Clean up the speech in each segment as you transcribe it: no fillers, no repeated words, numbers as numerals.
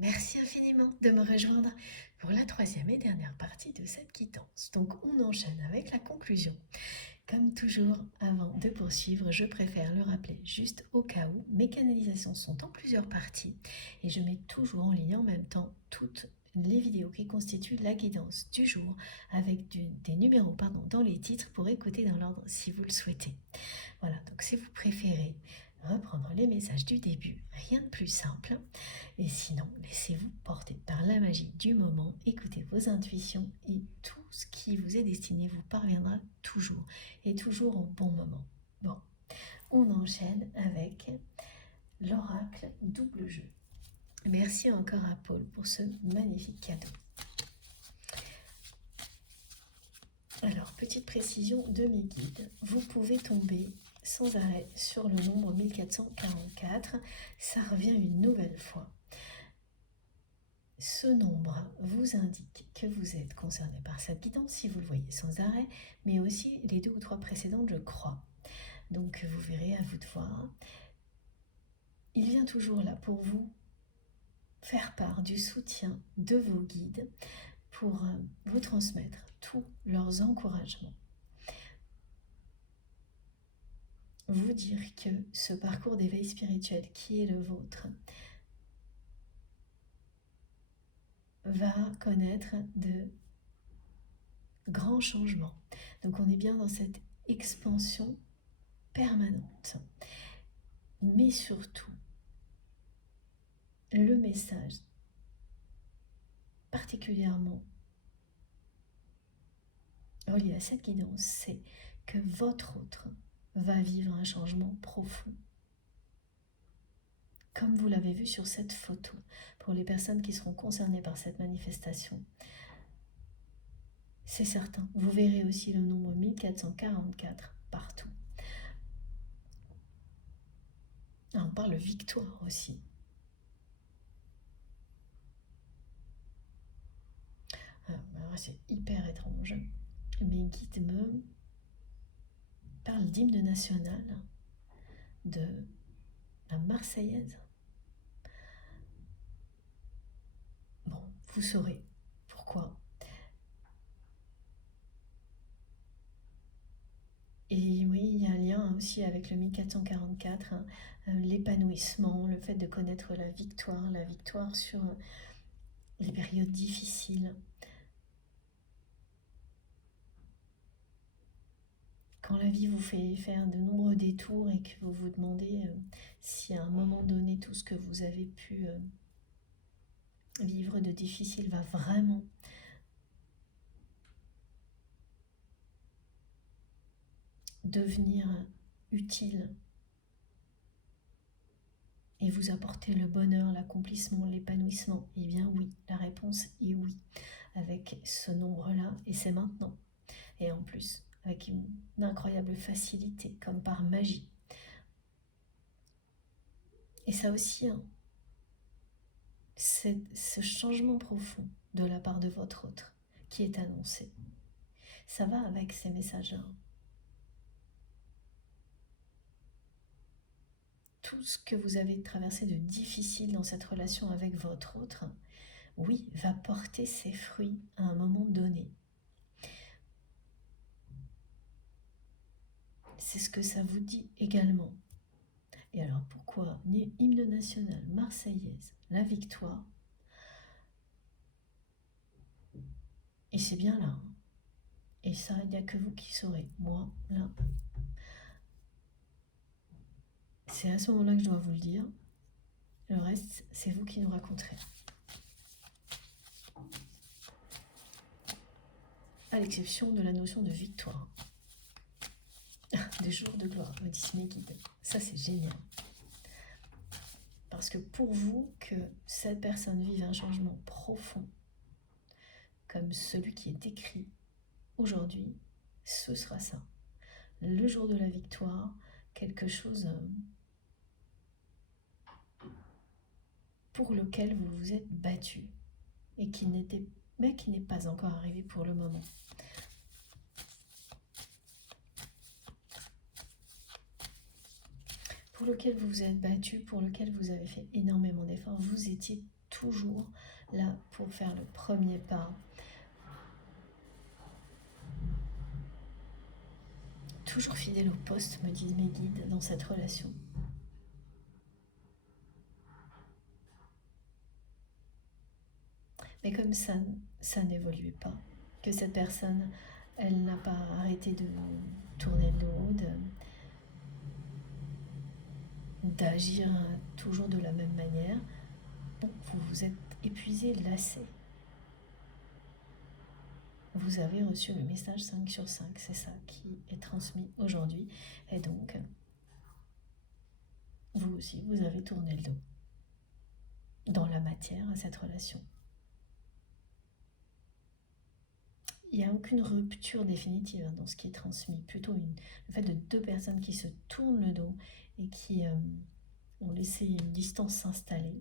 Merci infiniment de me rejoindre pour la troisième et dernière partie de cette guidance. Donc on enchaîne avec la conclusion. Comme toujours, avant de poursuivre, je préfère le rappeler juste au cas où mes canalisations sont en plusieurs parties et je mets toujours en ligne en même temps toutes les vidéos qui constituent la guidance du jour avec des numéros dans les titres pour écouter dans l'ordre si vous le souhaitez. Voilà, donc si vous préférez reprendre les messages du début, rien de plus simple. Et sinon, laissez-vous porter par la magie du moment, écoutez vos intuitions et tout ce qui vous est destiné vous parviendra toujours et toujours au bon moment. Bon, on enchaîne avec l'oracle double jeu. Merci encore à Paul pour ce magnifique cadeau. Alors, petite précision de mes guides, vous pouvez tomber sans arrêt sur le nombre 1444, ça revient une nouvelle fois. Ce nombre vous indique que vous êtes concerné par cette guidance, si vous le voyez sans arrêt, mais aussi les 2 ou 3 précédentes, je crois. Donc vous verrez, à vous de voir. Il vient toujours là pour vous faire part du soutien de vos guides, pour vous transmettre tous leurs encouragements. Vous dire que ce parcours d'éveil spirituel qui est le vôtre va connaître de grands changements. Donc on est bien dans cette expansion permanente. Mais surtout, le message particulièrement relié à cette guidance, c'est que votre autre va vivre un changement profond. Comme vous l'avez vu sur cette photo, pour les personnes qui seront concernées par cette manifestation, c'est certain. Vous verrez aussi le nombre 1444 partout. Ah, on parle de victoire aussi. C'est hyper étrange. Mes guides me parlent d'hymne national, de la Marseillaise. Bon, vous saurez pourquoi. Et oui, il y a un lien aussi avec le 1444, l'épanouissement, le fait de connaître la victoire sur les périodes difficiles. Quand la vie vous fait faire de nombreux détours et que vous vous demandez si à un moment donné tout ce que vous avez pu vivre de difficile va vraiment devenir utile et vous apporter le bonheur, l'accomplissement, l'épanouissement, eh bien oui, la réponse est oui, avec ce nombre-là, et c'est maintenant. Et en plus, avec une incroyable facilité, comme par magie. Et ça aussi, hein, c'est ce changement profond de la part de votre autre qui est annoncé. Ça va avec ces messages-là. Tout ce que vous avez traversé de difficile dans cette relation avec votre autre, oui, va porter ses fruits à un moment donné. C'est ce que ça vous dit également. Et alors pourquoi hymne national, Marseillaise, la victoire? Et c'est bien là. Et ça, il n'y a que vous qui saurez. Moi, là, c'est à ce moment-là que je dois vous le dire. Le reste, c'est vous qui nous raconterez. À l'exception de la notion de victoire. Des jours de gloire, me disent mes guides. Ça, c'est génial. Parce que pour vous, que cette personne vive un changement profond, comme celui qui est décrit aujourd'hui, ce sera ça. Le jour de la victoire, quelque chose pour lequel vous vous êtes battu et qui n'est pas encore arrivé pour le moment. Pour lequel vous vous êtes battu, pour lequel vous avez fait énormément d'efforts, vous étiez toujours là pour faire le premier pas. Toujours fidèle au poste, me disent mes guides, dans cette relation. Mais comme ça n'évoluait pas, que cette personne, elle n'a pas arrêté de tourner le dos, d'agir toujours de la même manière, vous vous êtes épuisé, lassé. Vous avez reçu le message 5 sur 5, c'est ça qui est transmis aujourd'hui. Et donc, vous aussi, vous avez tourné le dos dans la matière à cette relation. Il n'y a aucune rupture définitive dans ce qui est transmis, plutôt le fait de deux personnes qui se tournent le dos et qui ont laissé une distance s'installer,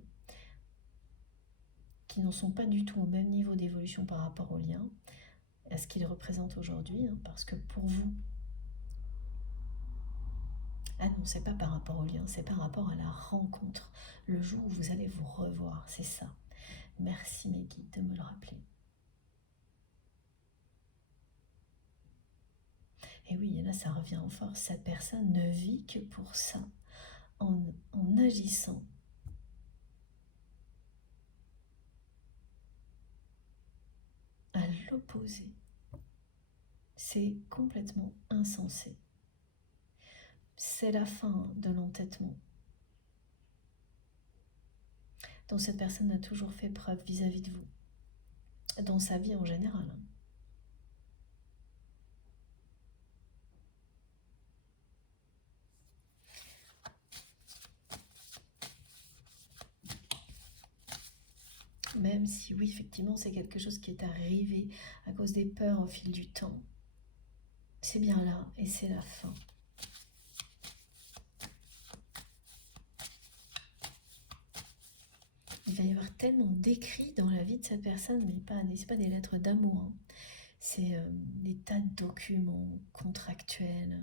qui n'en sont pas du tout au même niveau d'évolution par rapport au lien, à ce qu'il représente aujourd'hui, parce que pour vous, ah non, c'est pas par rapport au lien, c'est par rapport à la rencontre, le jour où vous allez vous revoir, c'est ça. Merci mes guides de me le rappeler. Et oui, et là ça revient en force, cette personne ne vit que pour ça, en agissant à l'opposé. C'est complètement insensé. C'est la fin de l'entêtement dont cette personne a toujours fait preuve vis-à-vis de vous, dans sa vie en général. Même si oui, effectivement, c'est quelque chose qui est arrivé à cause des peurs au fil du temps, c'est bien là et c'est la fin. Il va y avoir tellement d'écrits dans la vie de cette personne, mais c'est pas des lettres d'amour, hein. C'est des tas de documents contractuels,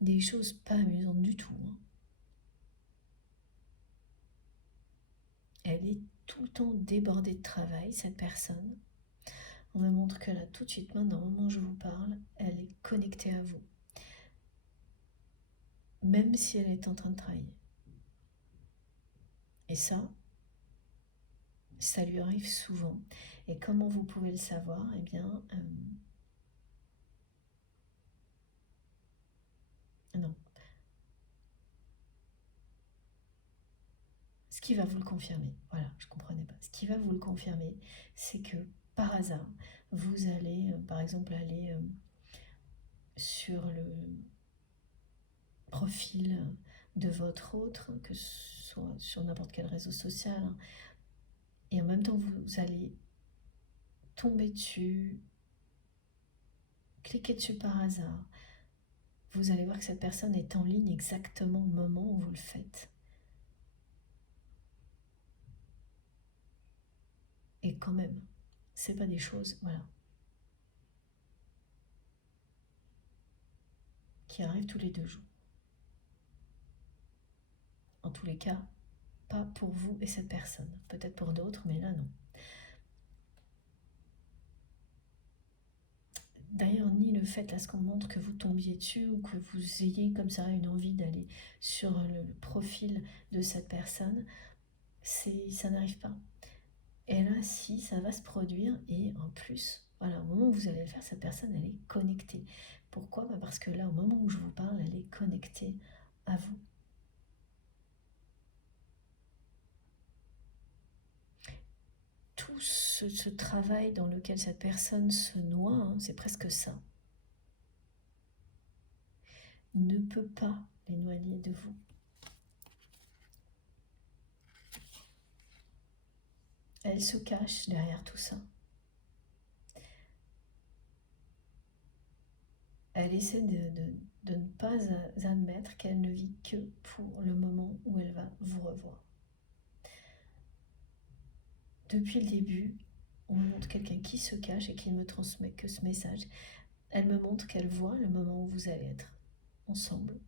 des choses pas amusantes du tout, hein. Elle est tout le temps débordée de travail, cette personne. On me montre que là, tout de suite, maintenant, au moment où je vous parle, elle est connectée à vous. Même si elle est en train de travailler. Et ça lui arrive souvent. Et comment vous pouvez le savoir? Eh bien, non. Ce qui va vous le confirmer, voilà, je ne comprenais pas. Ce qui va vous le confirmer, c'est que par hasard, vous allez, par exemple, aller sur le profil de votre autre, que ce soit sur n'importe quel réseau social, hein, et en même temps, vous allez tomber dessus, cliquer dessus par hasard. Vous allez voir que cette personne est en ligne exactement au moment où vous le faites. Et quand même, c'est pas des choses, voilà, qui arrivent tous les 2 jours. En tous les cas, pas pour vous et cette personne. Peut-être pour d'autres, mais là non. D'ailleurs, ni le fait à ce qu'on montre que vous tombiez dessus ou que vous ayez comme ça une envie d'aller sur le profil de cette personne, ça n'arrive pas. Et là, si, ça va se produire et en plus, voilà, au moment où vous allez le faire, cette personne, elle est connectée. Pourquoi? Parce que là, au moment où je vous parle, elle est connectée à vous. Tout ce travail dans lequel cette personne se noie, hein, c'est presque ça, ne peut pas l'éloigner de vous. Elle se cache derrière tout ça. Elle essaie de ne pas admettre qu'elle ne vit que pour le moment où elle va vous revoir. Depuis le début, on me montre quelqu'un qui se cache et qui ne me transmet que ce message. Elle me montre qu'elle voit le moment où vous allez être ensemble.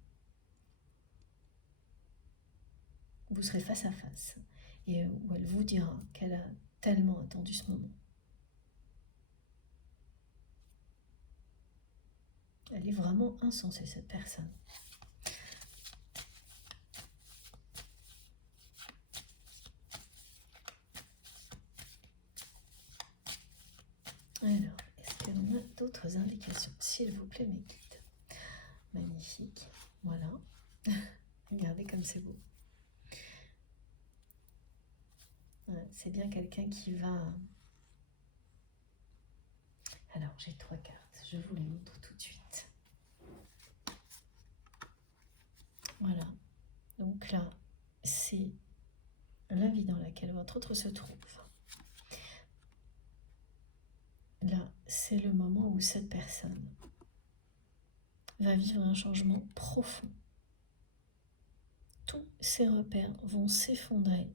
Vous serez face à face. et où elle vous dira qu'elle a tellement attendu ce moment. Elle est vraiment insensée, cette personne. Alors, est-ce qu'on a d'autres indications? S'il vous plaît, mes guides. Magnifique. Voilà. Regardez comme c'est beau. Ouais, c'est bien quelqu'un qui va... Alors, j'ai 3 cartes. Je vous les montre tout de suite. Voilà. Donc là, c'est la vie dans laquelle votre autre se trouve. Là, c'est le moment où cette personne va vivre un changement profond. Tous ses repères vont s'effondrer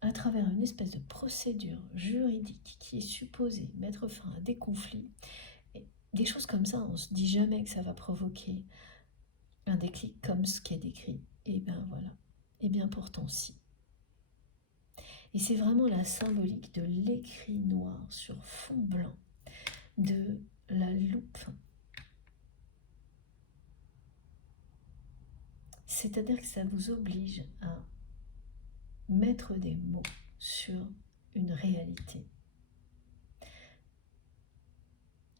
à travers une espèce de procédure juridique qui est supposée mettre fin à des conflits. Et des choses comme ça, on ne se dit jamais que ça va provoquer un déclic comme ce qui est décrit. Et bien voilà. Et bien pourtant si. Et c'est vraiment la symbolique de l'écrit noir sur fond blanc, de la loupe. C'est-à-dire que ça vous oblige à mettre des mots sur une réalité.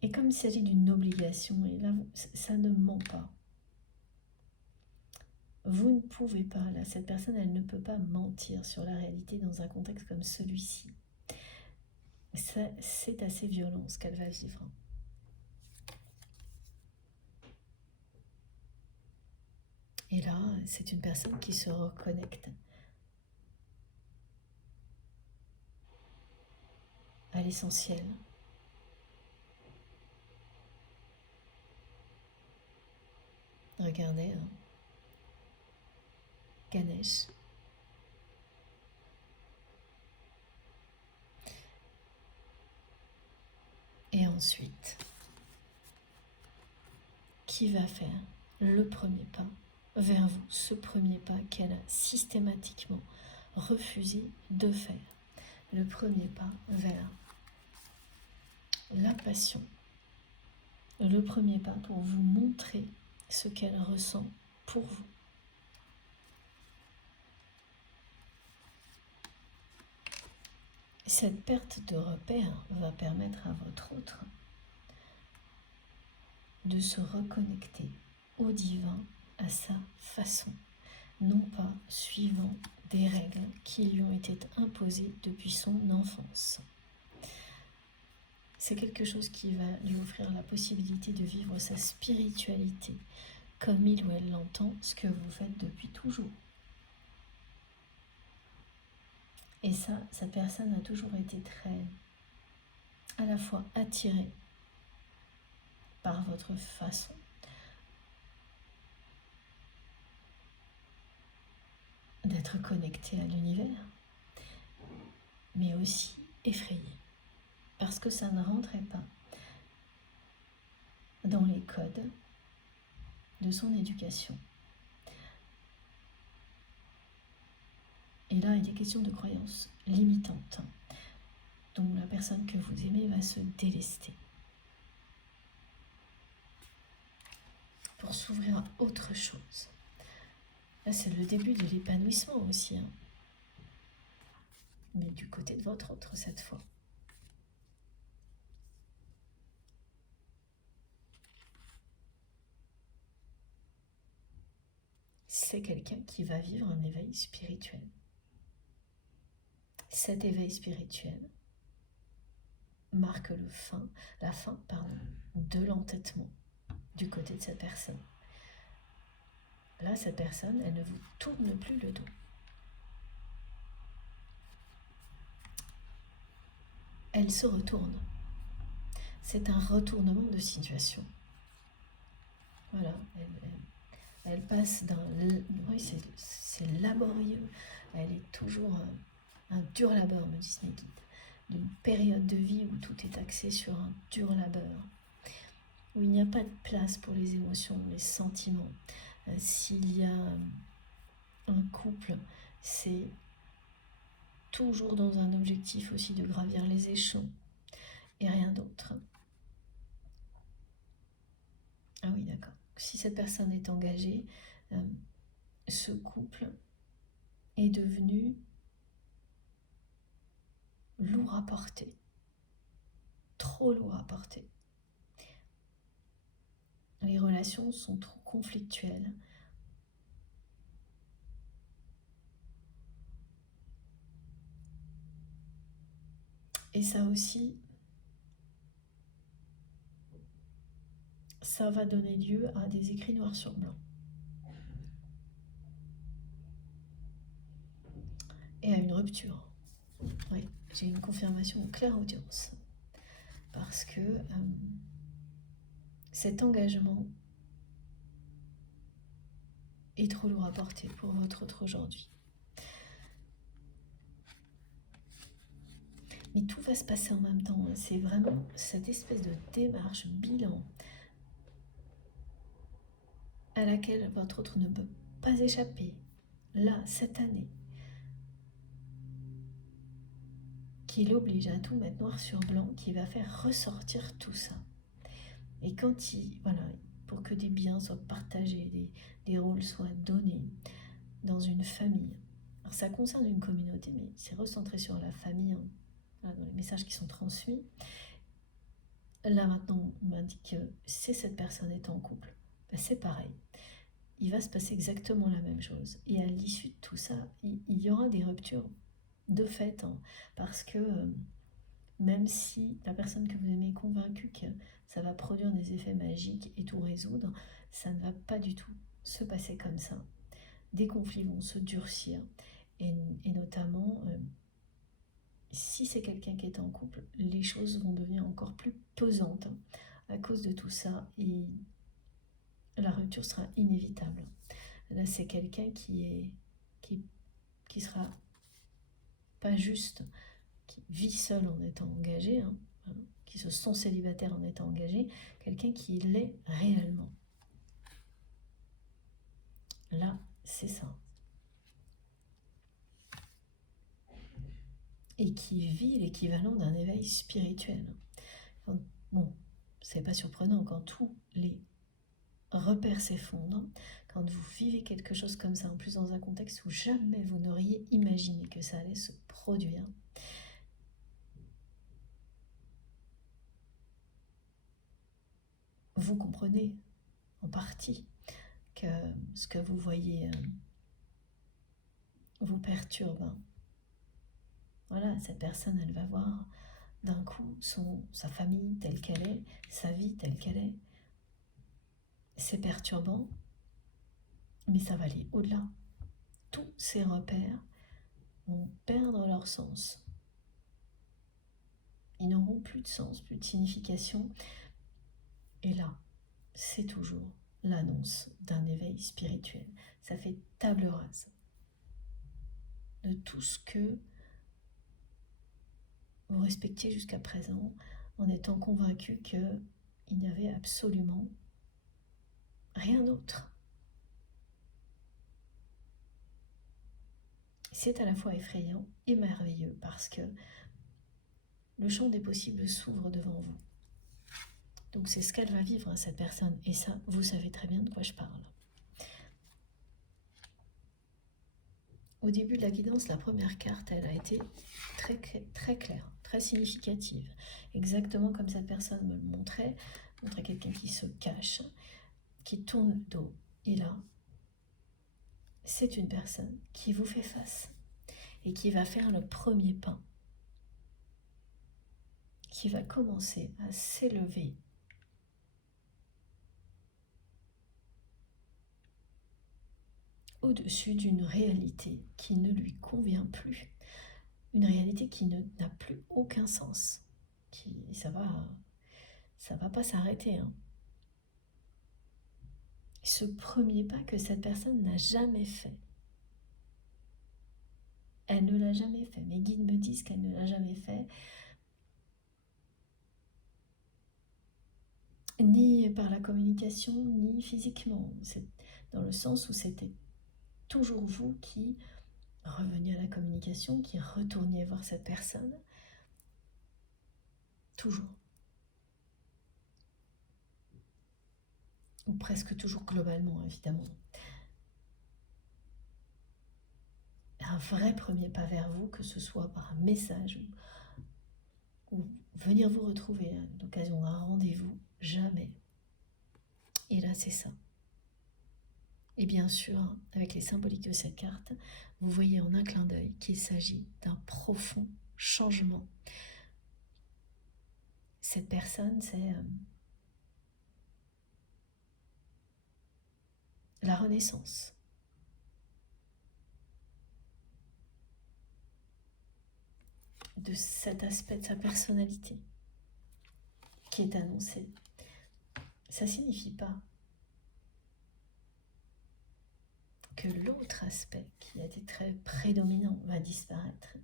Et comme il s'agit d'une obligation, et là, ça ne ment pas. Vous ne pouvez pas, là, cette personne, elle ne peut pas mentir sur la réalité dans un contexte comme celui-ci. C'est assez violent ce qu'elle va vivre. Et là, c'est une personne qui se reconnecte à l'essentiel. Regardez, hein. Ganesh. Et ensuite, qui va faire le premier pas vers vous, ce premier pas qu'elle a systématiquement refusé de faire. Le premier pas vers la passion. Le premier pas pour vous montrer ce qu'elle ressent pour vous. Cette perte de repère va permettre à votre autre de se reconnecter au divin à sa façon, non pas suivant des règles qui lui ont été imposées depuis son enfance. C'est quelque chose qui va lui offrir la possibilité de vivre sa spiritualité comme il ou elle l'entend, ce que vous faites depuis toujours. Et ça, cette personne a toujours été très, à la fois attirée par votre façon d'être connecté à l'univers, mais aussi effrayée, parce que ça ne rentrait pas dans les codes de son éducation. Et là, il est question de croyances limitantes, dont la personne que vous aimez va se délester pour s'ouvrir à autre chose. Là, c'est le début de l'épanouissement aussi, hein. Mais du côté de votre autre cette fois. C'est quelqu'un qui va vivre un éveil spirituel. Cet éveil spirituel marque la fin de l'entêtement du côté de cette personne. Là, cette personne, elle ne vous tourne plus le dos. Elle se retourne. C'est un retournement de situation. Voilà, elle passe d'un... Oui, c'est laborieux. Elle est toujours un dur labeur, me disent mes guides. D'une période de vie où tout est axé sur un dur labeur, où il n'y a pas de place pour les émotions, les sentiments. S'il y a un couple, c'est toujours dans un objectif aussi de gravir les échelons et rien d'autre. Ah oui, d'accord. Si cette personne est engagée, ce couple est devenu lourd à porter, trop lourd à porter. Les relations sont trop conflictuelles. Et ça aussi, ça va donner lieu à des écrits noir sur blanc. Et à une rupture. Oui, j'ai une confirmation de claire audience. Parce que cet engagement est trop lourd à porter pour votre autre aujourd'hui. Mais tout va se passer en même temps. C'est vraiment cette espèce de démarche bilan à laquelle votre autre ne peut pas échapper, là, cette année, qui l'oblige à tout mettre noir sur blanc, qui va faire ressortir tout ça. Et quand pour que des biens soient partagés, des rôles soient donnés dans une famille, alors ça concerne une communauté, mais c'est recentré sur la famille, dans les messages qui sont transmis. Là maintenant, on m'indique que si cette personne est en couple, c'est pareil. Il va se passer exactement la même chose. Et à l'issue de tout ça, il y aura des ruptures de fait, parce que même si la personne que vous aimez est convaincue que ça va produire des effets magiques et tout résoudre, ça ne va pas du tout se passer comme ça. Des conflits vont se durcir, et notamment, si c'est quelqu'un qui est en couple, les choses vont devenir encore plus pesantes à cause de tout ça, et la rupture sera inévitable. Là, c'est quelqu'un qui sera pas juste, qui vit seul en étant engagé, qui se sent célibataire en étant engagé, quelqu'un qui l'est réellement. Là, c'est ça. Et qui vit l'équivalent d'un éveil spirituel. Bon, c'est pas surprenant quand tous les repères s'effondrent, quand vous vivez quelque chose comme ça, en plus dans un contexte où jamais vous n'auriez imaginé que ça allait se produire. Vous comprenez en partie que ce que vous voyez vous perturbe. Voilà, cette personne, elle va voir d'un coup sa famille telle qu'elle est, sa vie telle qu'elle est. C'est perturbant, mais ça va aller au-delà. Tous ces repères vont perdre leur sens. Ils n'auront plus de sens, plus de signification. Et là, c'est toujours l'annonce d'un éveil spirituel. Ça fait table rase de tout ce que vous respectiez jusqu'à présent, en étant convaincu qu'il n'y avait absolument rien d'autre. C'est à la fois effrayant et merveilleux parce que le champ des possibles s'ouvre devant vous. Donc c'est ce qu'elle va vivre, cette personne. Et ça, vous savez très bien de quoi je parle. Au début de la guidance, la première carte, elle a été très claire, très significative. Exactement comme cette personne me le montrait quelqu'un qui se cache, qui tourne le dos. Et là, c'est une personne qui vous fait face et qui va faire le premier pas, qui va commencer à s'élever au-dessus d'une réalité qui ne lui convient plus, une réalité qui n'a plus aucun sens, ça va pas s'arrêter. Ce premier pas que cette personne n'a jamais fait. Elle ne l'a jamais fait. Mes guides me disent qu'elle ne l'a jamais fait. Ni par la communication, ni physiquement. C'est dans le sens où c'était toujours vous qui reveniez à la communication, qui retourniez voir cette personne, toujours. Ou presque toujours globalement, évidemment. Un vrai premier pas vers vous, que ce soit par un message ou venir vous retrouver à l'occasion d'un rendez-vous, jamais. Et là, c'est ça. Et bien sûr, avec les symboliques de cette carte, vous voyez en un clin d'œil qu'il s'agit d'un profond changement. Cette personne, c'est la renaissance. De cet aspect de sa personnalité qui est annoncé. Ça ne signifie pas que l'autre aspect qui a été très prédominant va disparaître,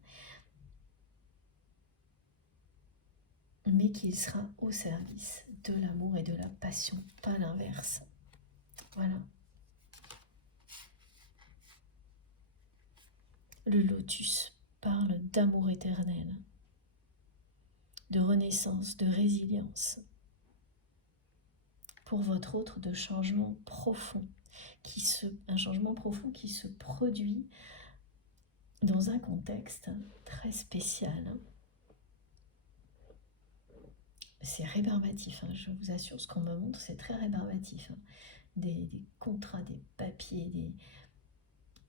mais qu'il sera au service de l'amour et de la passion, pas l'inverse. Voilà. Le lotus parle d'amour éternel, de renaissance, de résilience. Pour votre autre, de changement profond, un changement profond qui se produit dans un contexte très spécial. C'est rébarbatif, hein, je vous assure, ce qu'on me montre, c'est très rébarbatif. Hein. Des contrats, des papiers,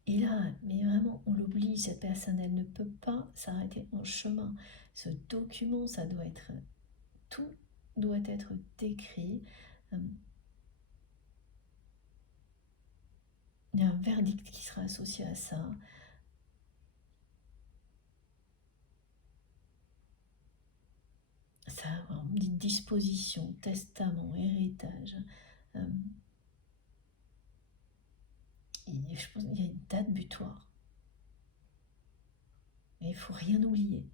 Et là, mais vraiment, on l'oublie, cette personne, elle ne peut pas s'arrêter en chemin. Ce document, tout doit être décrit. Il y a un verdict qui sera associé à ça. Ça on dit disposition, testament, héritage. Je pense qu'il y a une date butoir. Et il ne faut rien oublier.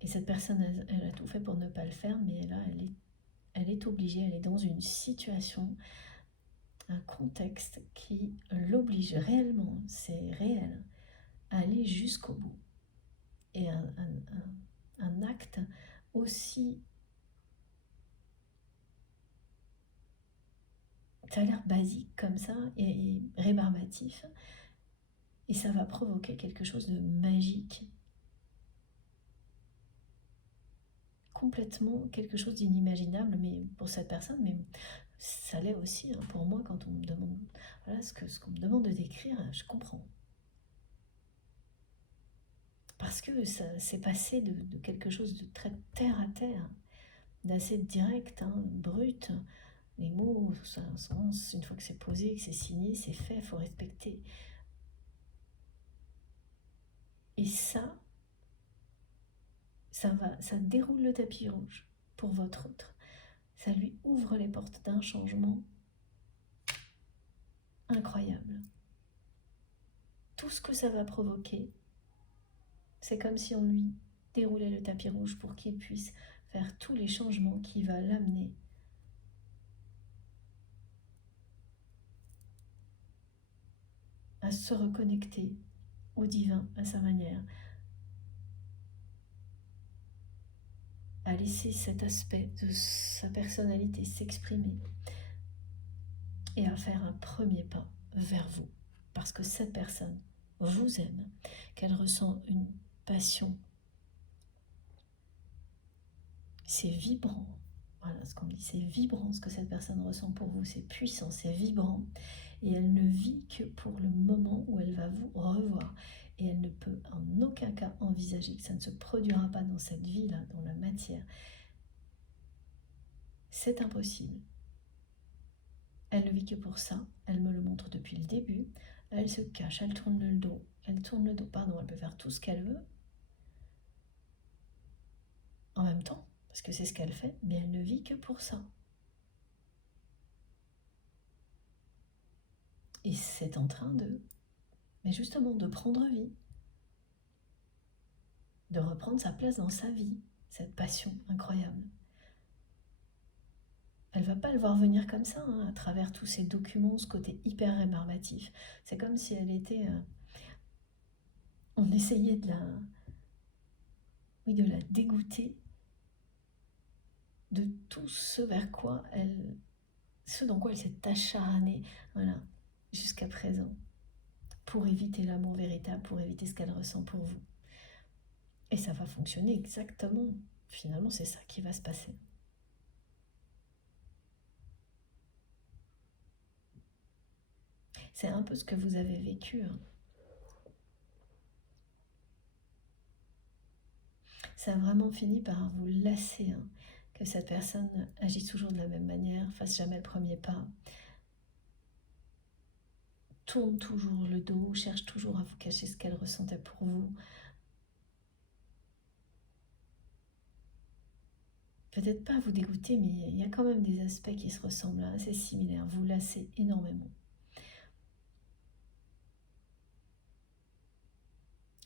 Et cette personne, elle a tout fait pour ne pas le faire, mais là, elle est obligée, elle est dans une situation, un contexte qui l'oblige réellement, c'est réel, à aller jusqu'au bout. Et un acte aussi... Ça a l'air basique comme ça et rébarbatif. Et ça va provoquer quelque chose de magique. Complètement quelque chose d'inimaginable, mais pour cette personne, mais ça l'est aussi hein, pour moi quand on me demande voilà, ce qu'on me demande de décrire, je comprends. Parce que ça s'est passé de quelque chose de très terre à terre, d'assez direct, hein, brut. Les mots, ça a un sens, une fois que c'est posé, que c'est signé, c'est fait, il faut respecter. Et ça déroule le tapis rouge pour votre autre. Ça lui ouvre les portes d'un changement incroyable. Tout ce que ça va provoquer, c'est comme si on lui déroulait le tapis rouge pour qu'il puisse faire tous les changements qui va l'amener à se reconnecter au divin à sa manière, à laisser cet aspect de sa personnalité s'exprimer et à faire un premier pas vers vous. Parce que cette personne vous aime, qu'elle ressent une passion. C'est vibrant. Voilà ce qu'on dit, c'est vibrant ce que cette personne ressent pour vous, c'est puissant, c'est vibrant. Et elle ne vit que pour le moment où elle va vous revoir. Et elle ne peut en aucun cas envisager que ça ne se produira pas dans cette vie-là, dans la matière. C'est impossible. Elle ne vit que pour ça, elle me le montre depuis le début. Elle se cache, elle tourne le dos. Elle peut faire tout ce qu'elle veut. En même temps, parce que c'est ce qu'elle fait, mais elle ne vit que pour ça. Et c'est en train mais justement de prendre vie, de reprendre sa place dans sa vie, cette passion incroyable. Elle va pas le voir venir comme ça, hein, à travers tous ces documents, ce côté hyper rébarbatif. C'est comme si elle était on essayait de la dégoûter de tout ce vers quoi ce dans quoi elle s'est acharnée, voilà, jusqu'à présent, pour éviter l'amour véritable, pour éviter ce qu'elle ressent pour vous. Et ça va fonctionner exactement. Finalement, c'est ça qui va se passer. C'est un peu ce que vous avez vécu. Ça a vraiment fini par vous lasser, que cette personne agisse toujours de la même manière, fasse jamais le premier pas, tourne toujours le dos, cherche toujours à vous cacher ce qu'elle ressentait pour vous. Peut-être pas à vous dégoûter, mais il y a quand même des aspects qui se ressemblent, assez similaires. Vous lassez énormément.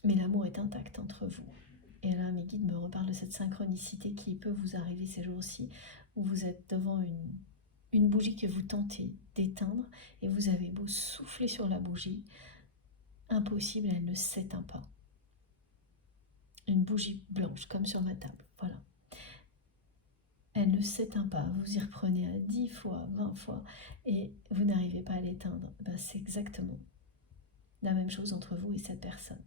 Mais l'amour est intact entre vous. Et là, mes guides me reparlent de cette synchronicité qui peut vous arriver ces jours-ci, où vous êtes devant une bougie que vous tentez d'éteindre, et vous avez beau souffler sur la bougie, impossible, elle ne s'éteint pas. Une bougie blanche, comme sur ma table, voilà. Elle ne s'éteint pas, vous y reprenez à 10 fois, 20 fois, et vous n'arrivez pas à l'éteindre. Ben, c'est exactement la même chose entre vous et cette personne.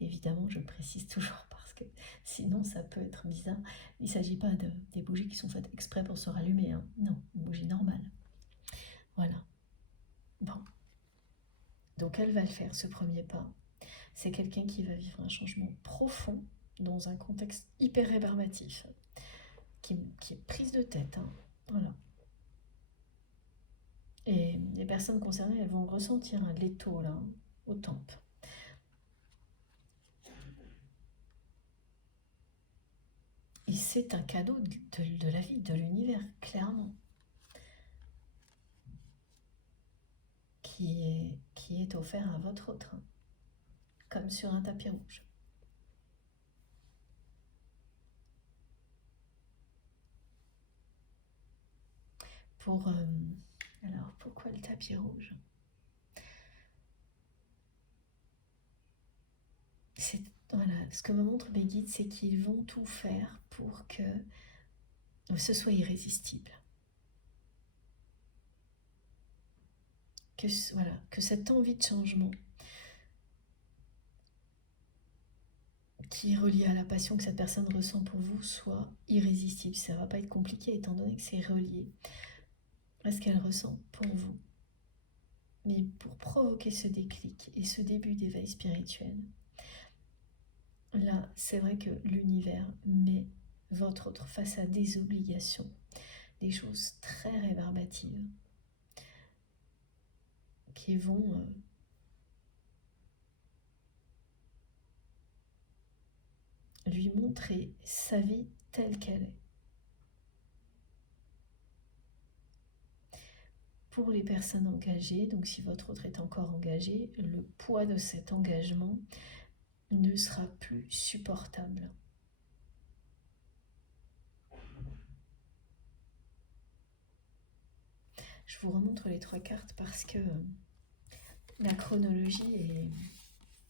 Évidemment, je précise toujours parce que sinon ça peut être bizarre. Il ne s'agit pas des bougies qui sont faites exprès pour se rallumer. Non, une bougie normale. Voilà. Bon. Donc elle va le faire, ce premier pas. C'est quelqu'un qui va vivre un changement profond dans un contexte hyper rébarbatif, qui est prise de tête. Voilà. Et les personnes concernées, elles vont ressentir un l'étau là, aux tempes. Et c'est un cadeau de la vie, de l'univers, clairement, qui est offert à votre autre, comme sur un tapis rouge. Alors, pourquoi le tapis rouge? Voilà, ce que me montrent mes guides, c'est qu'ils vont tout faire pour que ce soit irrésistible. Que cette envie de changement qui est reliée à la passion que cette personne ressent pour vous soit irrésistible. Ça ne va pas être compliqué étant donné que c'est relié à ce qu'elle ressent pour vous. Mais pour provoquer ce déclic et ce début d'éveil spirituel, là, c'est vrai que l'univers met votre autre face à des obligations, des choses très rébarbatives qui vont lui montrer sa vie telle qu'elle est. Pour les personnes engagées, donc si votre autre est encore engagé, le poids de cet engagement ne sera plus supportable. Je vous remontre les 3 cartes parce que la chronologie est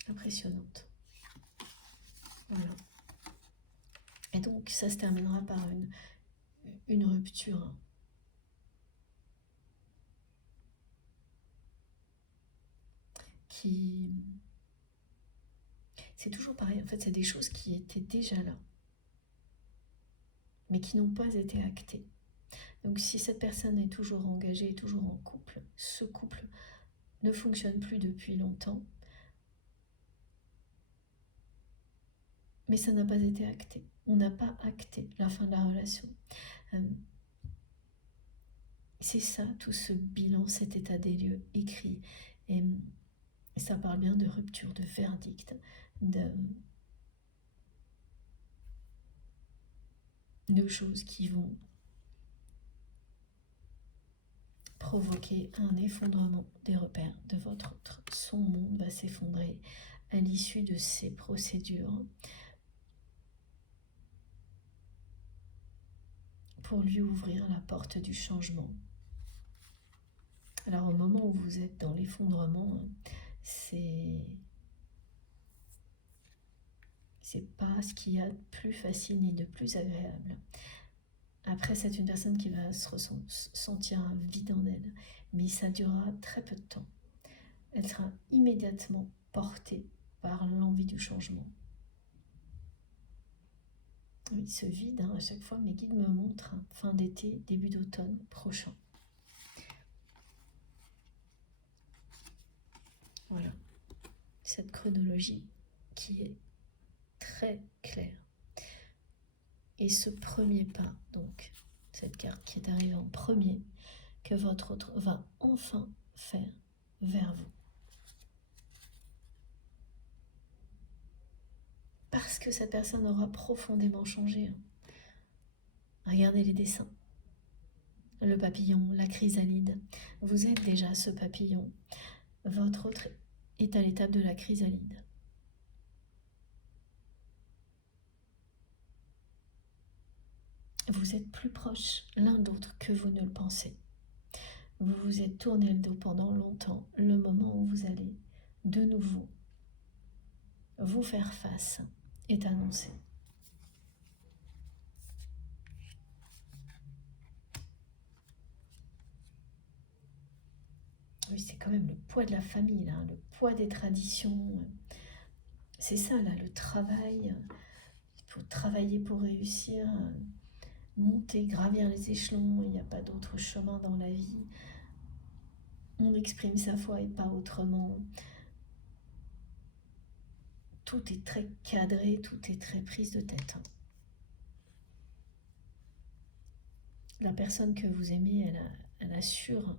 impressionnante. Voilà. Et donc ça se terminera par une rupture. C'est toujours pareil, en fait, c'est des choses qui étaient déjà là, mais qui n'ont pas été actées. Donc si cette personne est toujours engagée, toujours en couple, ce couple ne fonctionne plus depuis longtemps, mais ça n'a pas été acté. On n'a pas acté la fin de la relation. C'est ça, tout ce bilan, cet état des lieux écrit. Et ça parle bien de rupture, de verdict, de choses qui vont provoquer un effondrement des repères de votre autre. Son monde va s'effondrer à l'issue de ces procédures pour lui ouvrir la porte du changement. Alors au moment où vous êtes dans l'effondrement, c'est C'est pas ce qu'il y a de plus facile ni de plus agréable. Après, c'est une personne qui va sentir un vide en elle, mais ça durera très peu de temps. Elle sera immédiatement portée par l'envie du changement. Oui, ce vide, à chaque fois, mes guides me montrent fin d'été, début d'automne prochain. Voilà, cette chronologie qui est très claire. Et ce premier pas, donc, cette carte qui est arrivée en premier, que votre autre va enfin faire vers vous. Parce que cette personne aura profondément changé. Regardez les dessins. Le papillon, la chrysalide. Vous êtes déjà ce papillon. Votre autre est à l'étape de la chrysalide. Vous êtes plus proches l'un d'autre que vous ne le pensez. Vous vous êtes tourné le dos pendant longtemps. Le moment où vous allez de nouveau vous faire face est annoncé. Oui, c'est quand même le poids de la famille, là, le poids des traditions. C'est ça, là, le travail. Il faut travailler pour réussir, monter, gravir les échelons. Il n'y a pas d'autre chemin dans la vie. On exprime sa foi et pas autrement. Tout est très cadré, tout est très prise de tête. La personne que vous aimez, elle assure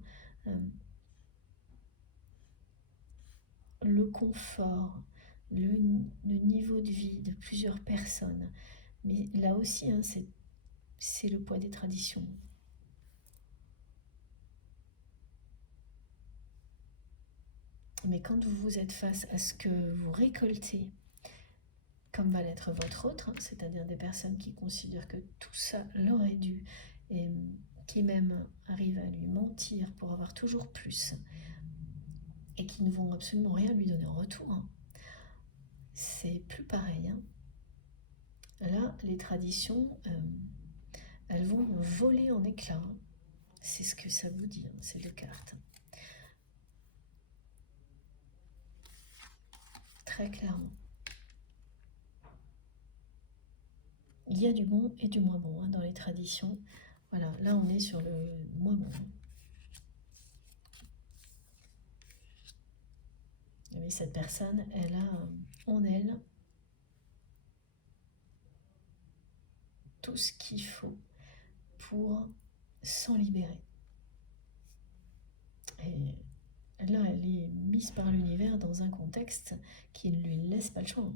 le confort, le niveau de vie de plusieurs personnes. Mais là aussi, c'est le poids des traditions. Mais quand vous êtes face à ce que vous récoltez, comme va l'être votre autre, c'est-à-dire des personnes qui considèrent que tout ça leur est dû, et qui même arrivent à lui mentir pour avoir toujours plus, et qui ne vont absolument rien lui donner en retour, c'est plus pareil. Là, les traditions, elles vont voler en éclats. C'est ce que ça vous dit, ces deux cartes. Très clairement. Il y a du bon et du moins bon dans les traditions. Voilà, là on est sur le moins bon. Mais cette personne, elle a en elle tout ce qu'il faut pour s'en libérer. Et là, elle est mise par l'univers dans un contexte qui ne lui laisse pas le choix.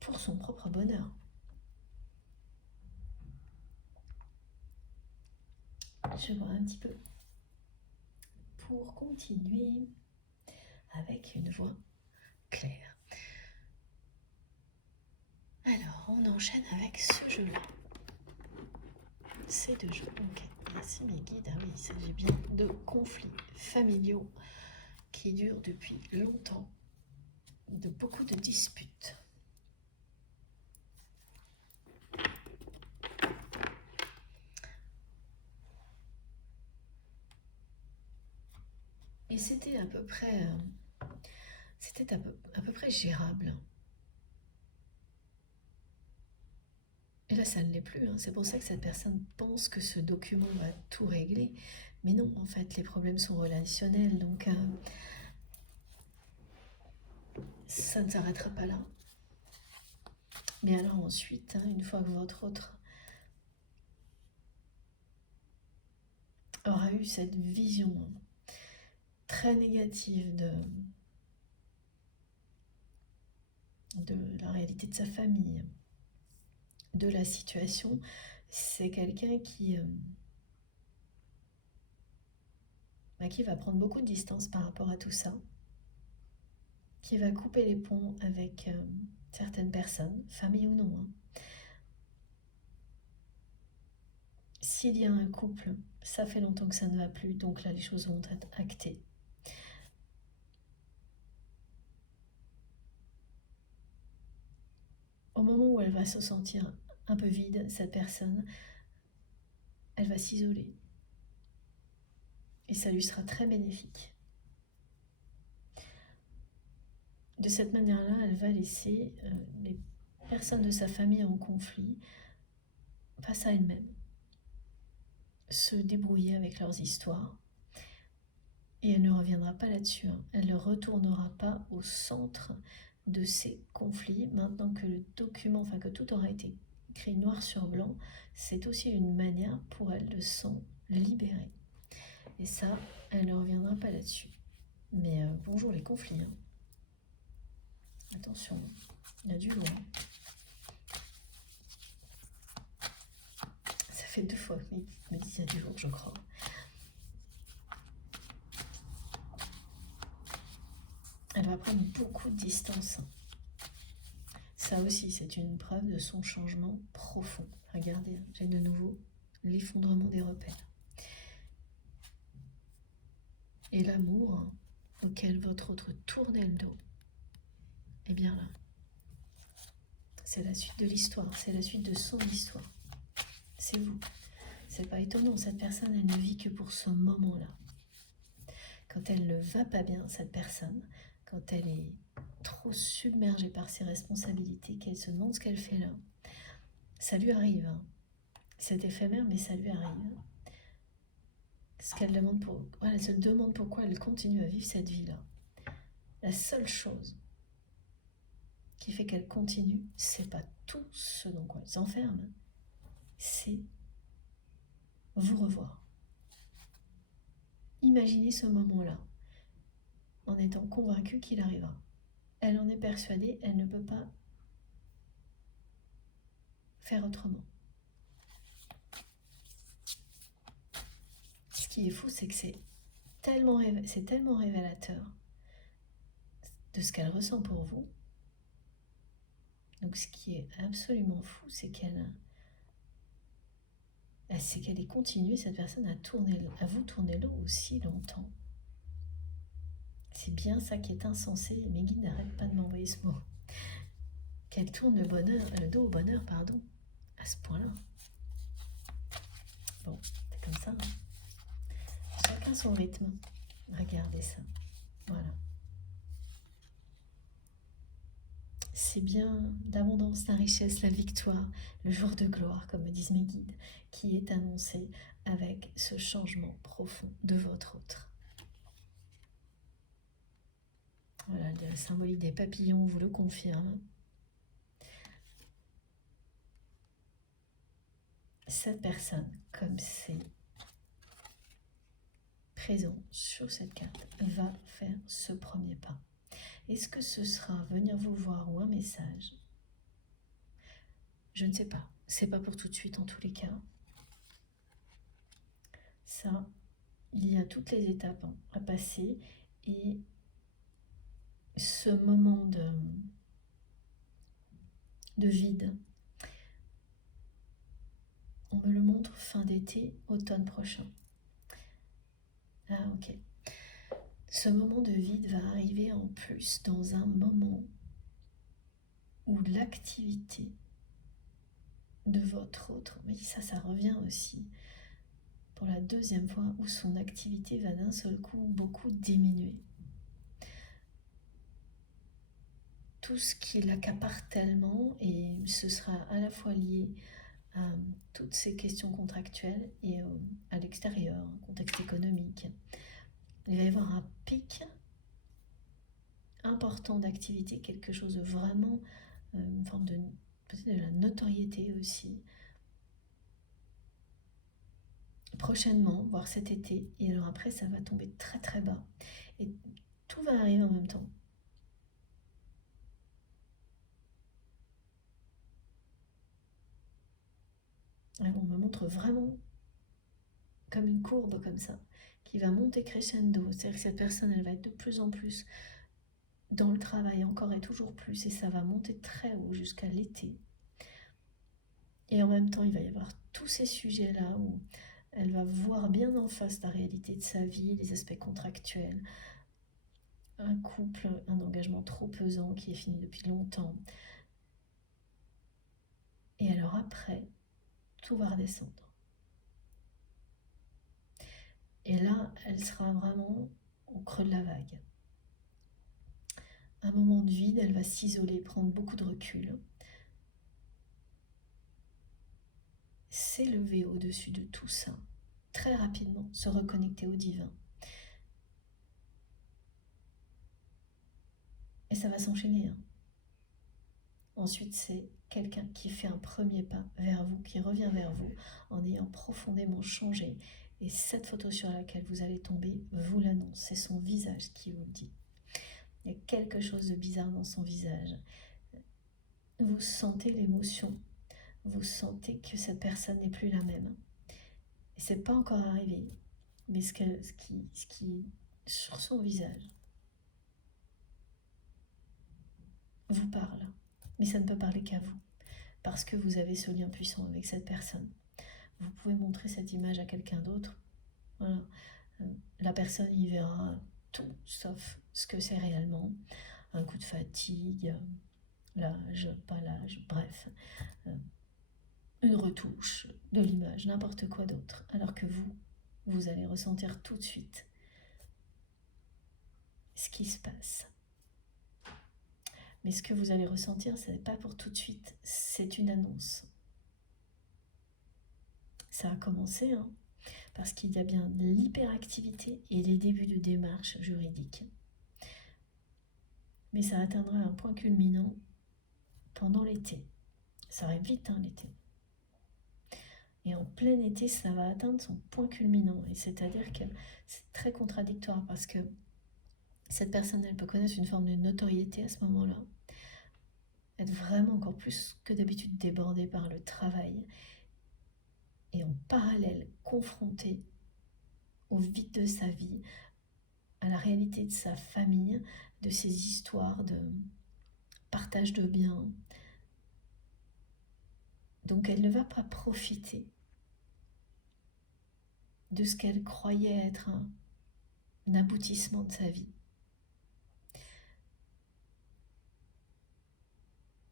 Pour son propre bonheur. Je vois un petit peu. Pour continuer avec une voix claire. Alors, on enchaîne avec ce jeu-là. Ces deux jeux. Ok, merci mes guides. Ah oui, il s'agit bien de conflits familiaux qui durent depuis longtemps, de beaucoup de disputes. Et c'était à peu près, à peu près gérable. Et là, ça ne l'est plus. C'est pour ça que cette personne pense que ce document va tout régler. Mais non, en fait, les problèmes sont relationnels. Donc, ça ne s'arrêtera pas là. Mais alors ensuite, une fois que votre autre aura eu cette vision très négative de la réalité de sa famille, de la situation, c'est quelqu'un qui va prendre beaucoup de distance par rapport à tout ça, qui va couper les ponts avec certaines personnes, famille ou non. S'il y a un couple, ça fait longtemps que ça ne va plus, donc là les choses vont être actées. au moment où elle va se sentir un peu vide, cette personne, elle va s'isoler. Et ça lui sera très bénéfique. De cette manière-là, elle va laisser les personnes de sa famille en conflit face à elles-mêmes, se débrouiller avec leurs histoires. Et elle ne reviendra pas là-dessus. Elle ne retournera pas au centre de ces conflits. Maintenant que le document, enfin que tout aura été écrit noir sur blanc, c'est aussi une manière pour elle de s'en libérer. Et ça, elle ne reviendra pas là-dessus. Mais bonjour les conflits. Attention, il y a du lourd. Ça fait 2 fois qu'il me dit il y a du lourd, je crois. Elle va prendre beaucoup de distance. Ça aussi, c'est une preuve de son changement profond. Regardez, j'ai de nouveau l'effondrement des repères. Et l'amour auquel votre autre tournait le dos, eh bien là, c'est la suite de l'histoire, c'est la suite de son histoire. C'est vous. C'est pas étonnant, cette personne, elle ne vit que pour ce moment-là. Quand elle ne va pas bien, cette personne, quand elle est trop submergée par ses responsabilités, qu'elle se demande ce qu'elle fait là, ça lui arrive. C'est éphémère, mais ça lui arrive. Ce qu'elle demande elle se demande pourquoi elle continue à vivre cette vie-là. La seule chose qui fait qu'elle continue, c'est pas tout ce dans quoi elle s'enferme, c'est vous revoir. Imaginez ce moment-là, en étant convaincue qu'il arrivera. Elle en est persuadée, elle ne peut pas faire autrement. Ce qui est fou, c'est que c'est tellement révélateur de ce qu'elle ressent pour vous. Donc ce qui est absolument fou, c'est qu'elle est continuée, cette personne, à vous tourner le dos aussi longtemps. C'est bien ça qui est insensé, et mes guides n'arrêtent pas de m'envoyer ce mot. Qu'elle tourne le dos au bonheur, à ce point-là. Bon, c'est comme ça. Chacun son rythme. Regardez ça. Voilà. C'est bien l'abondance, la richesse, la victoire, le jour de gloire, comme me disent mes guides, qui est annoncé avec ce changement profond de votre autre. Voilà, la symbolique des papillons vous le confirme. Cette personne, comme c'est présent sur cette carte, va faire ce premier pas. Est-ce que ce sera venir vous voir ou un message? Je ne sais pas. C'est pas pour tout de suite en tous les cas. Ça, il y a toutes les étapes à passer et ce moment de vide, on me le montre fin d'été, automne prochain. Ah ok. Ce moment de vide va arriver en plus dans un moment où l'activité de votre autre, oui ça revient aussi pour la deuxième fois, où son activité va d'un seul coup beaucoup diminuer. Tout ce qui l'accapare tellement, et ce sera à la fois lié à toutes ces questions contractuelles et à l'extérieur, un contexte économique. Il va y avoir un pic important d'activité, quelque chose de vraiment, une forme de, peut-être de la notoriété aussi. Prochainement, voire cet été, et alors après ça va tomber très très bas. Et tout va arriver en même temps. On me montre vraiment comme une courbe comme ça, qui va monter crescendo. C'est-à-dire que cette personne, elle va être de plus en plus dans le travail, encore et toujours plus, et ça va monter très haut jusqu'à l'été. Et en même temps, il va y avoir tous ces sujets-là où elle va voir bien en face la réalité de sa vie, les aspects contractuels, un couple, un engagement trop pesant qui est fini depuis longtemps, Et alors après, tout va redescendre. Et là, elle sera vraiment au creux de la vague. Un moment de vide, elle va s'isoler, prendre beaucoup de recul, s'élever au-dessus de tout ça, très rapidement, se reconnecter au divin. Et ça va s'enchaîner. Ensuite, c'est quelqu'un qui fait un premier pas vers vous, qui revient vers vous en ayant profondément changé. Et cette photo sur laquelle vous allez tomber vous l'annonce, c'est son visage qui vous le dit. Il y a quelque chose de bizarre dans son visage. Vous sentez l'émotion, vous sentez que cette personne n'est plus la même. Et c'est pas encore arrivé, mais ce qui sur son visage vous parle. Mais ça ne peut parler qu'à vous, parce que vous avez ce lien puissant avec cette personne. Vous pouvez montrer cette image à quelqu'un d'autre. Voilà. La personne y verra tout, sauf ce que c'est réellement. Un coup de fatigue, l'âge, pas l'âge, bref. Une retouche de l'image, n'importe quoi d'autre. Alors que vous allez ressentir tout de suite ce qui se passe. Mais ce que vous allez ressentir, ce n'est pas pour tout de suite, c'est une annonce. Ça a commencé, parce qu'il y a bien l'hyperactivité et les débuts de démarche juridique. Mais ça atteindra un point culminant pendant l'été. Ça arrive vite, l'été. Et en plein été, ça va atteindre son point culminant. Et c'est-à-dire que c'est très contradictoire parce que cette personne, elle peut connaître une forme de notoriété à ce moment-là, être vraiment encore plus que d'habitude débordée par le travail et en parallèle confrontée au vide de sa vie, à la réalité de sa famille, de ses histoires de partage de biens. Donc elle ne va pas profiter de ce qu'elle croyait être un aboutissement de sa vie.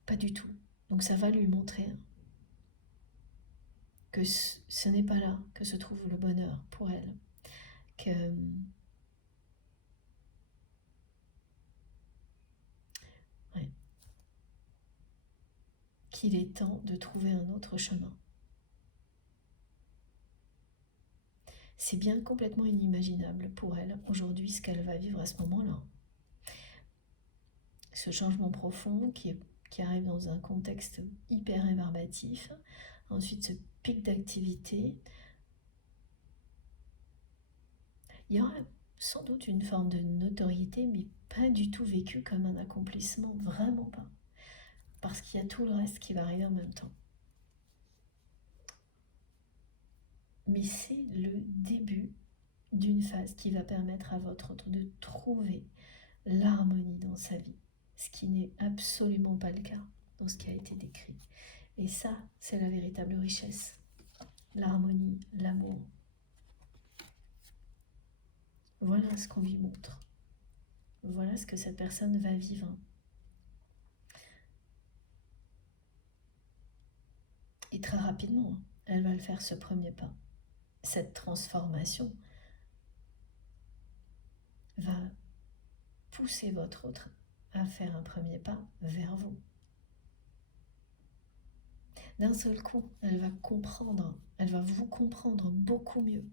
Pas du tout. Donc ça va lui montrer que ce n'est pas là que se trouve le bonheur pour elle. Qu'il est temps de trouver un autre chemin. C'est bien complètement inimaginable pour elle aujourd'hui ce qu'elle va vivre à ce moment-là. Ce changement profond qui arrive dans un contexte hyper rébarbatif, ensuite ce pic d'activité. Il y aura sans doute une forme de notoriété, mais pas du tout vécue comme un accomplissement, vraiment pas. Parce qu'il y a tout le reste qui va arriver en même temps. Mais c'est le début d'une phase qui va permettre à votre autre de trouver l'harmonie dans sa vie, ce qui n'est absolument pas le cas dans ce qui a été décrit. Et ça, c'est la véritable richesse, l'harmonie, l'amour. Voilà ce qu'on lui montre. Voilà ce que cette personne va vivre. Et très rapidement, elle va le faire, ce premier pas. Cette transformation va pousser votre autre à faire un premier pas vers vous. D'un seul coup, elle va vous comprendre beaucoup mieux.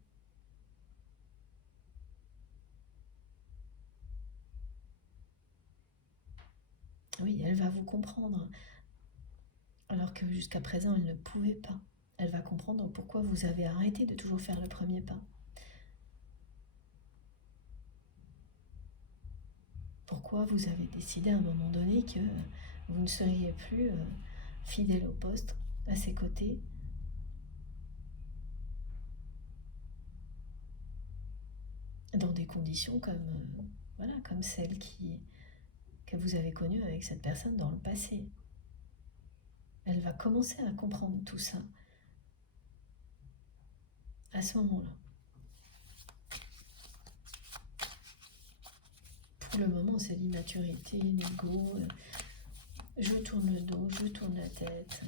Oui, elle va vous comprendre, alors que jusqu'à présent, elle ne pouvait pas. Elle va comprendre pourquoi vous avez arrêté de toujours faire le premier pas. Pourquoi vous avez décidé à un moment donné que vous ne seriez plus fidèle au poste, à ses côtés. Dans des conditions comme celles que vous avez connues avec cette personne dans le passé. Elle va commencer à comprendre tout ça à ce moment-là. Pour le moment, c'est l'immaturité, l'ego. Je tourne le dos, je tourne la tête.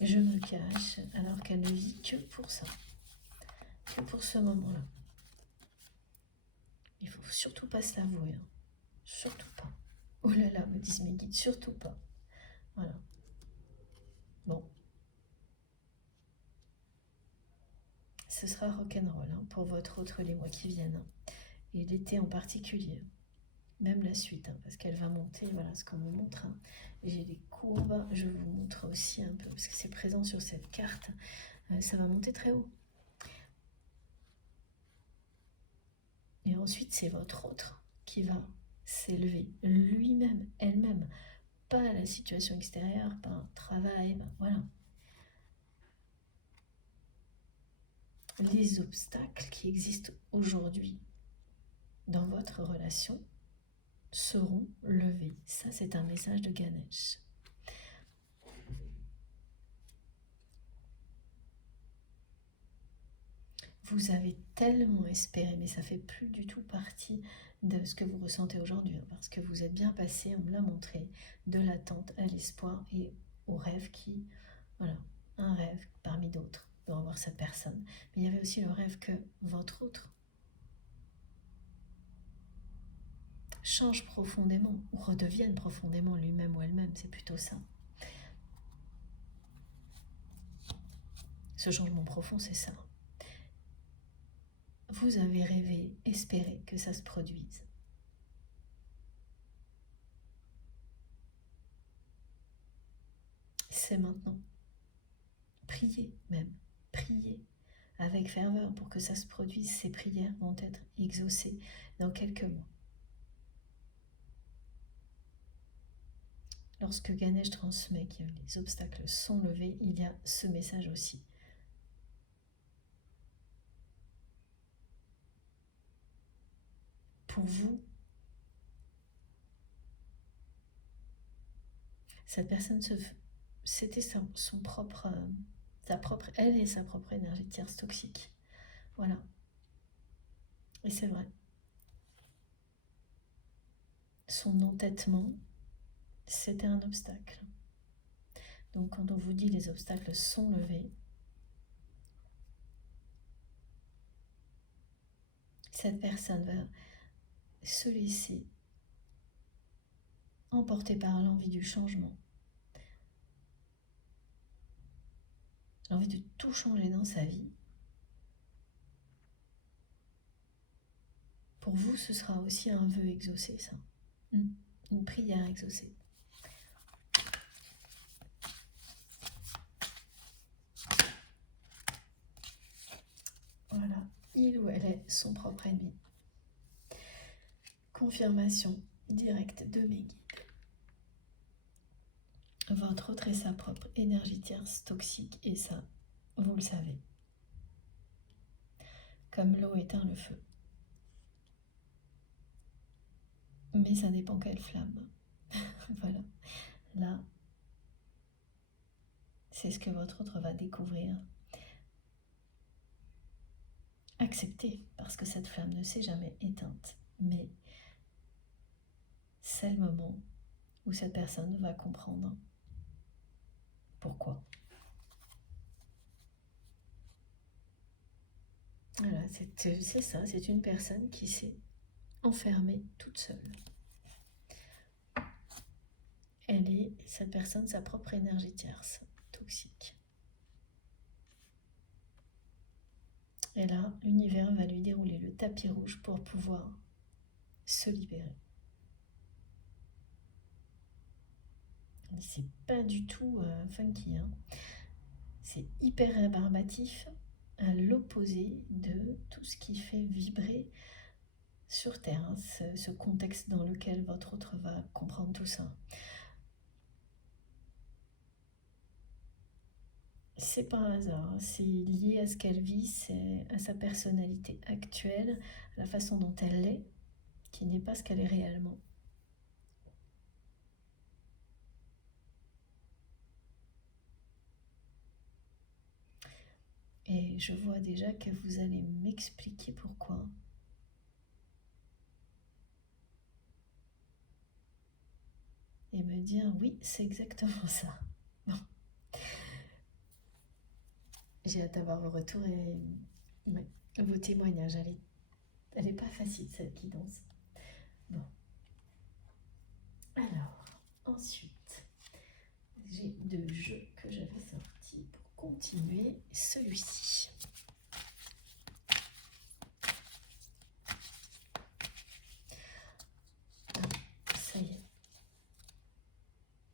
je me cache, alors qu'elle ne vit que pour ça, que pour ce moment-là. Il faut surtout pas se l'avouer, hein. Surtout pas. Oh là là, me disent mes guides, surtout pas. Voilà. Bon. Ce sera rock'n'roll hein, pour votre autre les mois qui viennent. Hein. Et l'été en particulier. Même la suite, hein, parce qu'elle va monter, voilà ce qu'on me montre. Hein. J'ai des courbes, je vous montre aussi un peu, parce que c'est présent sur cette carte. Ça va monter très haut. Et ensuite, c'est votre autre qui va s'élever lui-même, elle-même. Pas la situation extérieure, pas un travail, ben voilà. Les obstacles qui existent aujourd'hui dans votre relation seront levés. Ça, c'est un message de Ganesh. Vous avez tellement espéré, mais ça fait plus du tout partie de ce que vous ressentez aujourd'hui, hein, parce que vous êtes bien passé, on me l'a montré, de l'attente à l'espoir et au rêve qui, voilà, un rêve parmi d'autres, de revoir cette personne. Mais il y avait aussi le rêve que votre autre change profondément, ou redevienne profondément lui-même ou elle-même, c'est plutôt ça. Ce changement profond, c'est ça. Vous avez rêvé, espéré que ça se produise. C'est maintenant. Priez même, priez avec ferveur pour que ça se produise. Ces prières vont être exaucées dans quelques mois. Lorsque Ganesh transmet que les obstacles sont levés, il y a ce message aussi. Pour vous, cette personne c'était sa propre elle et sa propre énergie tierce toxique. Voilà. Et c'est vrai. Son entêtement, c'était un obstacle. Donc quand on vous dit les obstacles sont levés, cette personne va se laisser emporter par l'envie du changement, l'envie de tout changer dans sa vie. Pour vous, ce sera aussi un vœu exaucé, ça. Une prière exaucée. Voilà, il ou elle est son propre ennemi. Confirmation directe de mes guides. Votre autre est sa propre énergie tierce toxique et ça, vous le savez. Comme l'eau éteint le feu. Mais ça dépend quelle flamme. Voilà. Là, c'est ce que votre autre va découvrir. Accepter, parce que cette flamme ne s'est jamais éteinte. Mais c'est le moment où cette personne va comprendre pourquoi. Voilà, c'est ça, c'est une personne qui s'est enfermée toute seule. Elle est, cette personne, sa propre énergie tierce, toxique. Et là, l'univers va lui dérouler le tapis rouge pour pouvoir se libérer. C'est pas du tout funky, hein. C'est hyper rébarbatif, à l'opposé de tout ce qui fait vibrer sur Terre, hein, ce contexte dans lequel votre autre va comprendre tout ça. C'est pas un hasard, hein, c'est lié à ce qu'elle vit, c'est à sa personnalité actuelle, à la façon dont elle est, qui n'est pas ce qu'elle est réellement. Et je vois déjà que vous allez m'expliquer pourquoi. Et me dire, oui, c'est exactement ça. Bon. J'ai hâte d'avoir vos retours et ouais, vos témoignages. Elle est pas facile cette guidance. Bon. Alors, ensuite, j'ai 2 jeux que j'avais sortis pour continuer celui-ci. Ça y est.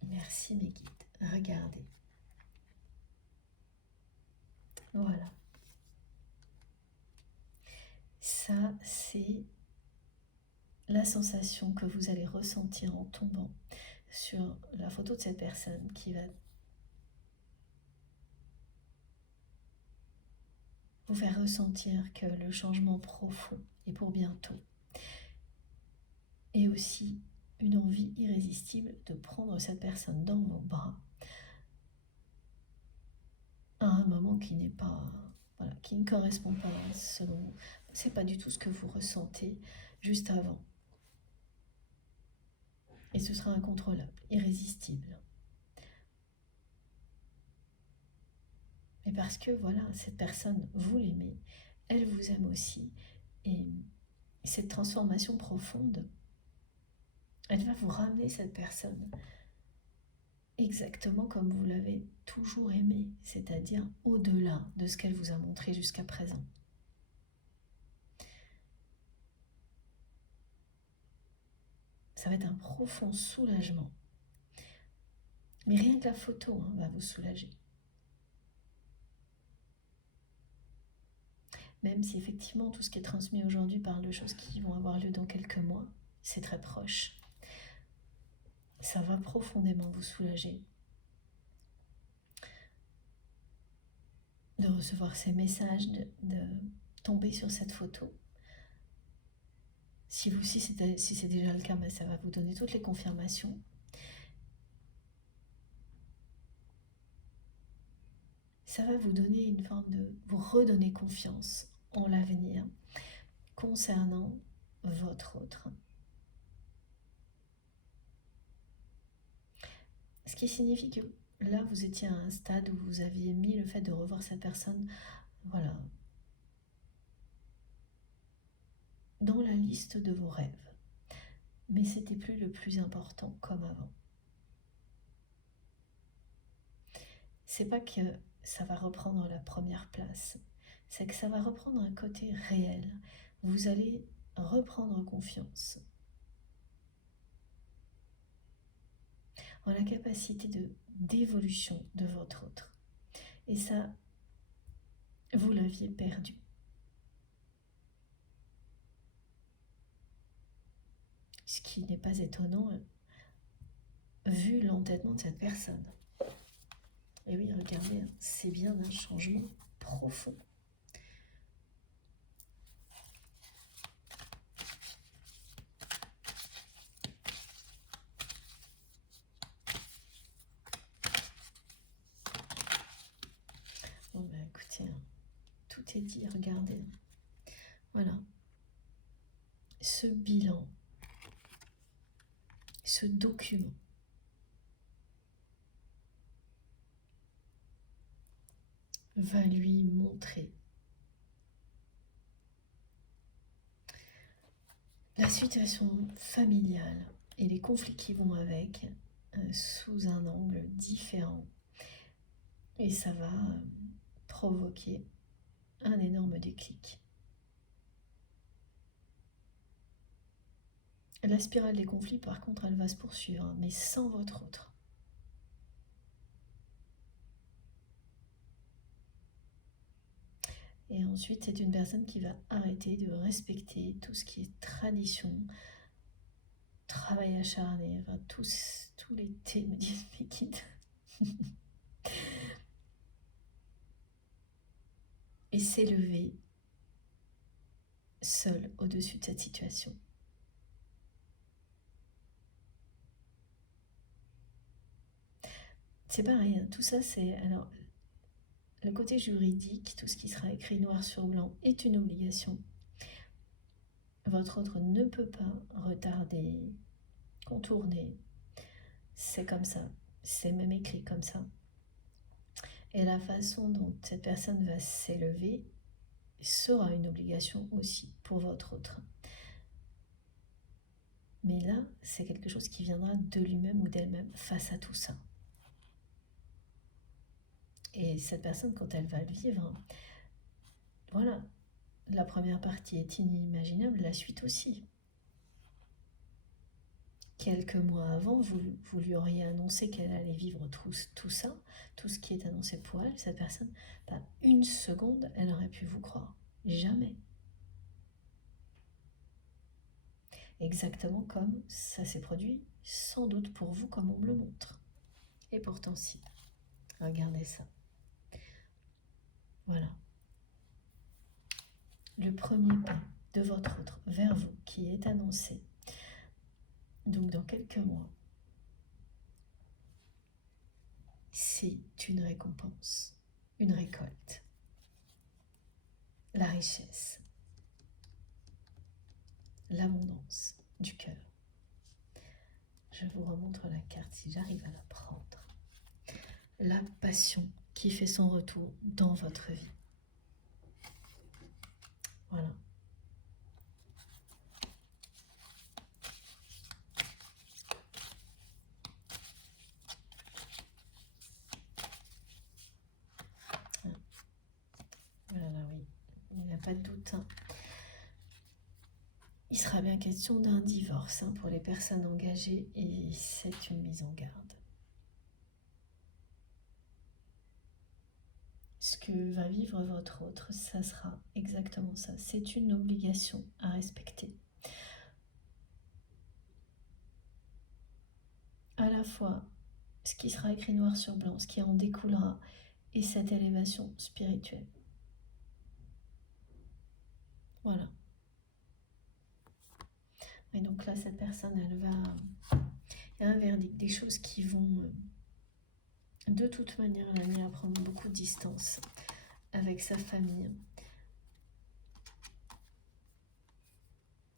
Merci mes guides. Regardez. Voilà. Ça, c'est la sensation que vous allez ressentir en tombant sur la photo de cette personne qui va vous faire ressentir que le changement profond est pour bientôt. Et aussi une envie irrésistible de prendre cette personne dans vos bras à un moment qui n'est pas, voilà, qui ne correspond pas selon vous. C'est pas du tout ce que vous ressentez juste avant. Et ce sera incontrôlable, irrésistible. Mais parce que voilà, cette personne, vous l'aimez, elle vous aime aussi. Et cette transformation profonde, elle va vous ramener cette personne exactement comme vous l'avez toujours aimée, c'est-à-dire au-delà de ce qu'elle vous a montré jusqu'à présent. Ça va être un profond soulagement. Mais rien que la photo va vous soulager. Même si effectivement tout ce qui est transmis aujourd'hui parle de choses qui vont avoir lieu dans quelques mois, c'est très proche. Ça va profondément vous soulager de recevoir ces messages, de tomber sur cette photo. Si c'est déjà le cas, ça va vous donner toutes les confirmations. Ça va vous donner une forme de vous redonner confiance en l'avenir concernant votre autre. Ce qui signifie que là, vous étiez à un stade où vous aviez mis le fait de revoir cette personne, voilà, dans la liste de vos rêves. Mais c'était plus le plus important comme avant. C'est pas que ça va reprendre la première place, c'est que ça va reprendre un côté réel. Vous allez reprendre confiance en la capacité d'évolution de votre autre. Et ça, vous l'aviez perdu. Ce qui n'est pas étonnant vu l'entêtement de cette personne. Et oui, regardez, c'est bien un changement profond. Bon ben écoutez, tout est dit, regardez. Voilà. Ce bilan, ce document, va lui montrer la situation familiale et les conflits qui vont avec sous un angle différent. Et ça va provoquer un énorme déclic. La spirale des conflits, par contre, elle va se poursuivre, mais sans votre autre. Et ensuite, c'est une personne qui va arrêter de respecter tout ce qui est tradition, travail acharné, enfin tous les T me disent mais quitte. Et s'élever seul au-dessus de cette situation. C'est pareil, hein, tout ça c'est... Alors, le côté juridique, tout ce qui sera écrit noir sur blanc est une obligation. Votre autre ne peut pas retarder, contourner. C'est comme ça, c'est même écrit comme ça. Et la façon dont cette personne va s'élever sera une obligation aussi pour votre autre. Mais là, c'est quelque chose qui viendra de lui-même ou d'elle-même face à tout ça. Et cette personne, quand elle va le vivre, voilà, la première partie est inimaginable, la suite aussi. Quelques mois avant, vous lui auriez annoncé qu'elle allait vivre tout ça, tout ce qui est annoncé pour elle, cette personne, pas une seconde, elle aurait pu vous croire. Jamais. Exactement comme ça s'est produit, sans doute pour vous, comme on me le montre. Et pourtant si. Regardez ça. Voilà. Le premier pas de votre autre vers vous qui est annoncé, donc dans quelques mois, c'est une récompense, une récolte, la richesse, l'abondance du cœur. Je vous remontre la carte si j'arrive à la prendre. La passion qui fait son retour dans votre vie. Voilà. Voilà, oui, il n'y a pas de doute. Il sera bien question d'un divorce pour les personnes engagées et c'est une mise en garde. Ce que va vivre votre autre, ça sera exactement ça. C'est une obligation à respecter. À la fois, ce qui sera écrit noir sur blanc, ce qui en découlera, et cette élévation spirituelle. Voilà. Et donc là, cette personne, elle va... Il y a un verdict, des choses qui vont de toute manière l'amener à prendre beaucoup de distance avec sa famille.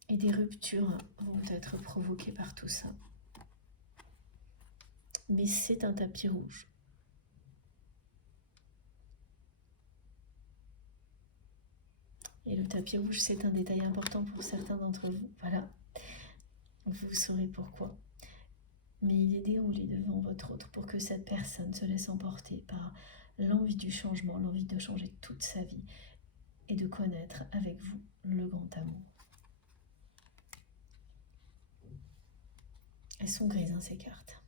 Et des ruptures vont être provoquées par tout ça. Mais c'est un tapis rouge. Et le tapis rouge, c'est un détail important pour certains d'entre vous. Voilà, vous saurez pourquoi. Mais il est déroulé devant votre autre pour que cette personne se laisse emporter par l'envie du changement, l'envie de changer toute sa vie et de connaître avec vous le grand amour. Elles sont grises, ces cartes.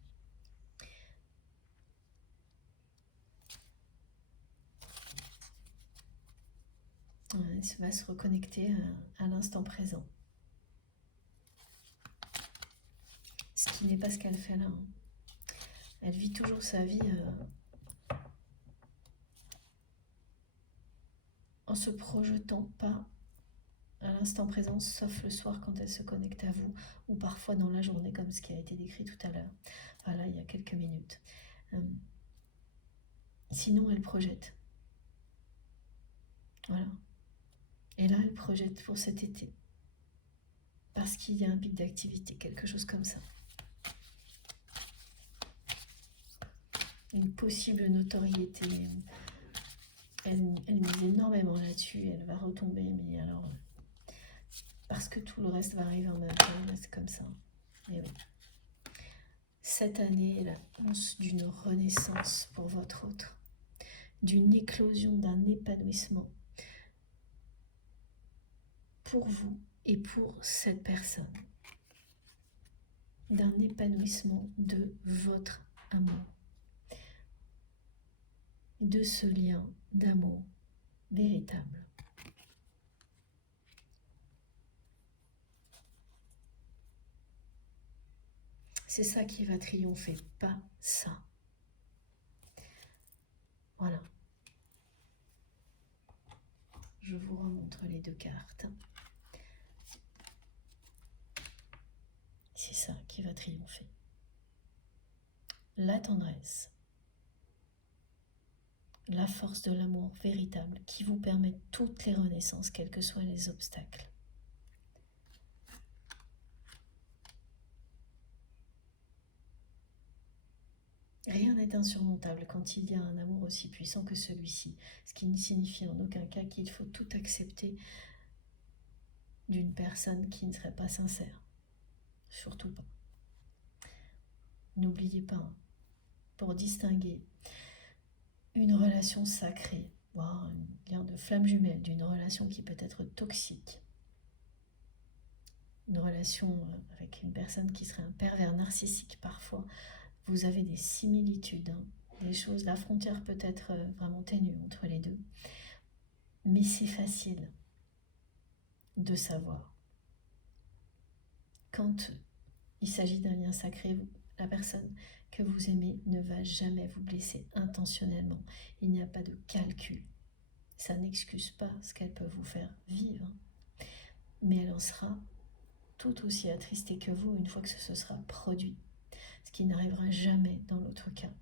Elle va se reconnecter à l'instant présent. Ce qui n'est pas ce qu'elle fait là. Elle vit toujours sa vie en se projetant pas à l'instant présent, sauf le soir quand elle se connecte à vous, ou parfois dans la journée, comme ce qui a été décrit tout à l'heure. Voilà, il y a quelques minutes. Sinon, elle projette. Voilà. Et là, elle projette pour cet été. Parce qu'il y a un pic d'activité, quelque chose comme ça. Une possible notoriété. Elle mise énormément là-dessus, elle va retomber, mais alors... parce que tout le reste va arriver en même temps, c'est comme ça. Et oui. Cette année est l'annonce d'une renaissance pour votre autre, d'une éclosion, d'un épanouissement pour vous et pour cette personne, d'un épanouissement de votre amour, de ce lien d'amour véritable. C'est ça qui va triompher, pas ça. Voilà. Je vous remontre les deux cartes. C'est ça qui va triompher. La tendresse. La force de l'amour véritable qui vous permet toutes les renaissances, quels que soient les obstacles. Rien n'est insurmontable quand il y a un amour aussi puissant que celui-ci, ce qui ne signifie en aucun cas qu'il faut tout accepter d'une personne qui ne serait pas sincère. Surtout pas. N'oubliez pas, hein, pour distinguer une relation sacrée, voire un lien de flamme jumelle, d'une relation qui peut être toxique, une relation avec une personne qui serait un pervers narcissique parfois, vous avez des similitudes, hein, des choses, la frontière peut être vraiment ténue entre les deux, mais c'est facile de savoir. Quand il s'agit d'un lien sacré, la personne que vous aimez ne va jamais vous blesser intentionnellement. Il n'y a pas de calcul. Ça n'excuse pas ce qu'elle peut vous faire vivre, mais elle en sera tout aussi attristée que vous une fois que ce sera produit, ce qui n'arrivera jamais dans l'autre cas.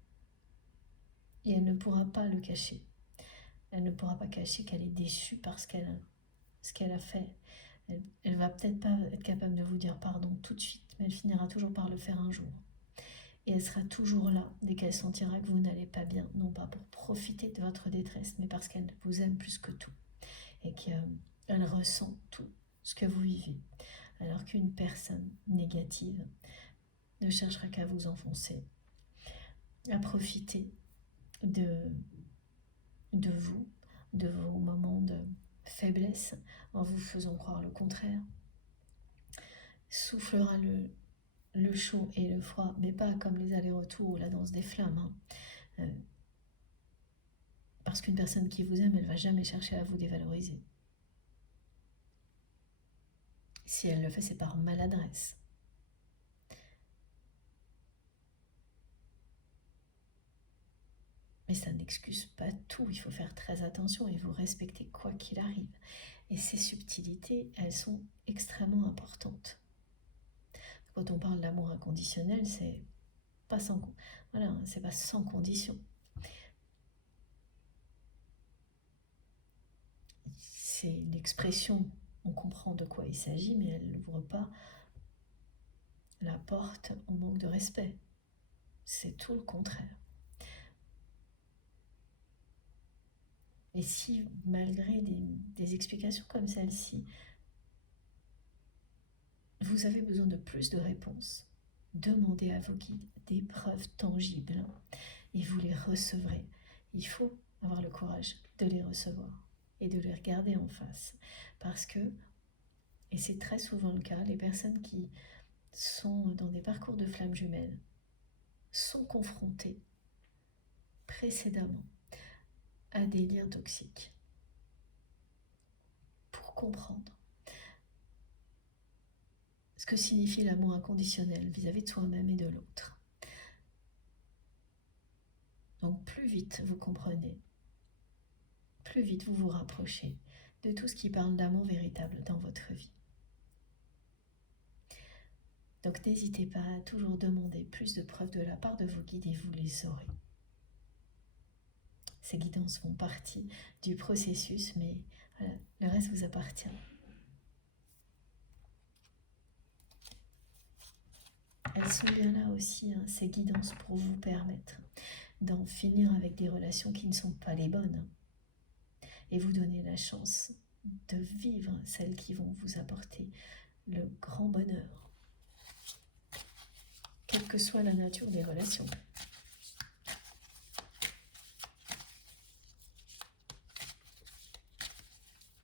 Et elle ne pourra pas le cacher. Elle ne pourra pas cacher qu'elle est déçue par ce qu'elle a fait. Elle va peut-être pas être capable de vous dire pardon tout de suite, mais elle finira toujours par le faire un jour. Et elle sera toujours là dès qu'elle sentira que vous n'allez pas bien, non pas pour profiter de votre détresse, mais parce qu'elle vous aime plus que tout. Et qu'elle ressent tout ce que vous vivez. Alors qu'une personne négative ne cherchera qu'à vous enfoncer, à profiter de vous, de vos moments de faiblesse, en vous faisant croire le contraire, soufflera le chaud et le froid, mais pas comme les allers-retours ou la danse des flammes. Parce qu'une personne qui vous aime, elle ne va jamais chercher à vous dévaloriser. Si elle le fait, c'est par maladresse. Mais ça n'excuse pas tout, il faut faire très attention et vous respecter quoi qu'il arrive. Et ces subtilités, elles sont extrêmement importantes. Quand on parle d'amour inconditionnel, c'est pas sans condition. C'est l'expression, on comprend de quoi il s'agit, mais elle n'ouvre pas la porte au manque de respect. C'est tout le contraire. Et si, malgré des explications comme celle-ci, vous avez besoin de plus de réponses, demandez à vos guides des preuves tangibles et vous les recevrez. Il faut avoir le courage de les recevoir et de les regarder en face. Parce que, et c'est très souvent le cas, les personnes qui sont dans des parcours de flammes jumelles sont confrontées précédemment à des liens toxiques pour comprendre ce que signifie l'amour inconditionnel vis-à-vis de soi-même et de l'autre. Donc plus vite vous comprenez, plus vite vous vous rapprochez de tout ce qui parle d'amour véritable dans votre vie. Donc n'hésitez pas à toujours demander plus de preuves de la part de vos guides et vous les aurez. Ces guidances font partie du processus, mais voilà, le reste vous appartient. Elles sont bien là aussi, hein, ces guidances, pour vous permettre d'en finir avec des relations qui ne sont pas les bonnes et vous donner la chance de vivre celles qui vont vous apporter le grand bonheur, quelle que soit la nature des relations.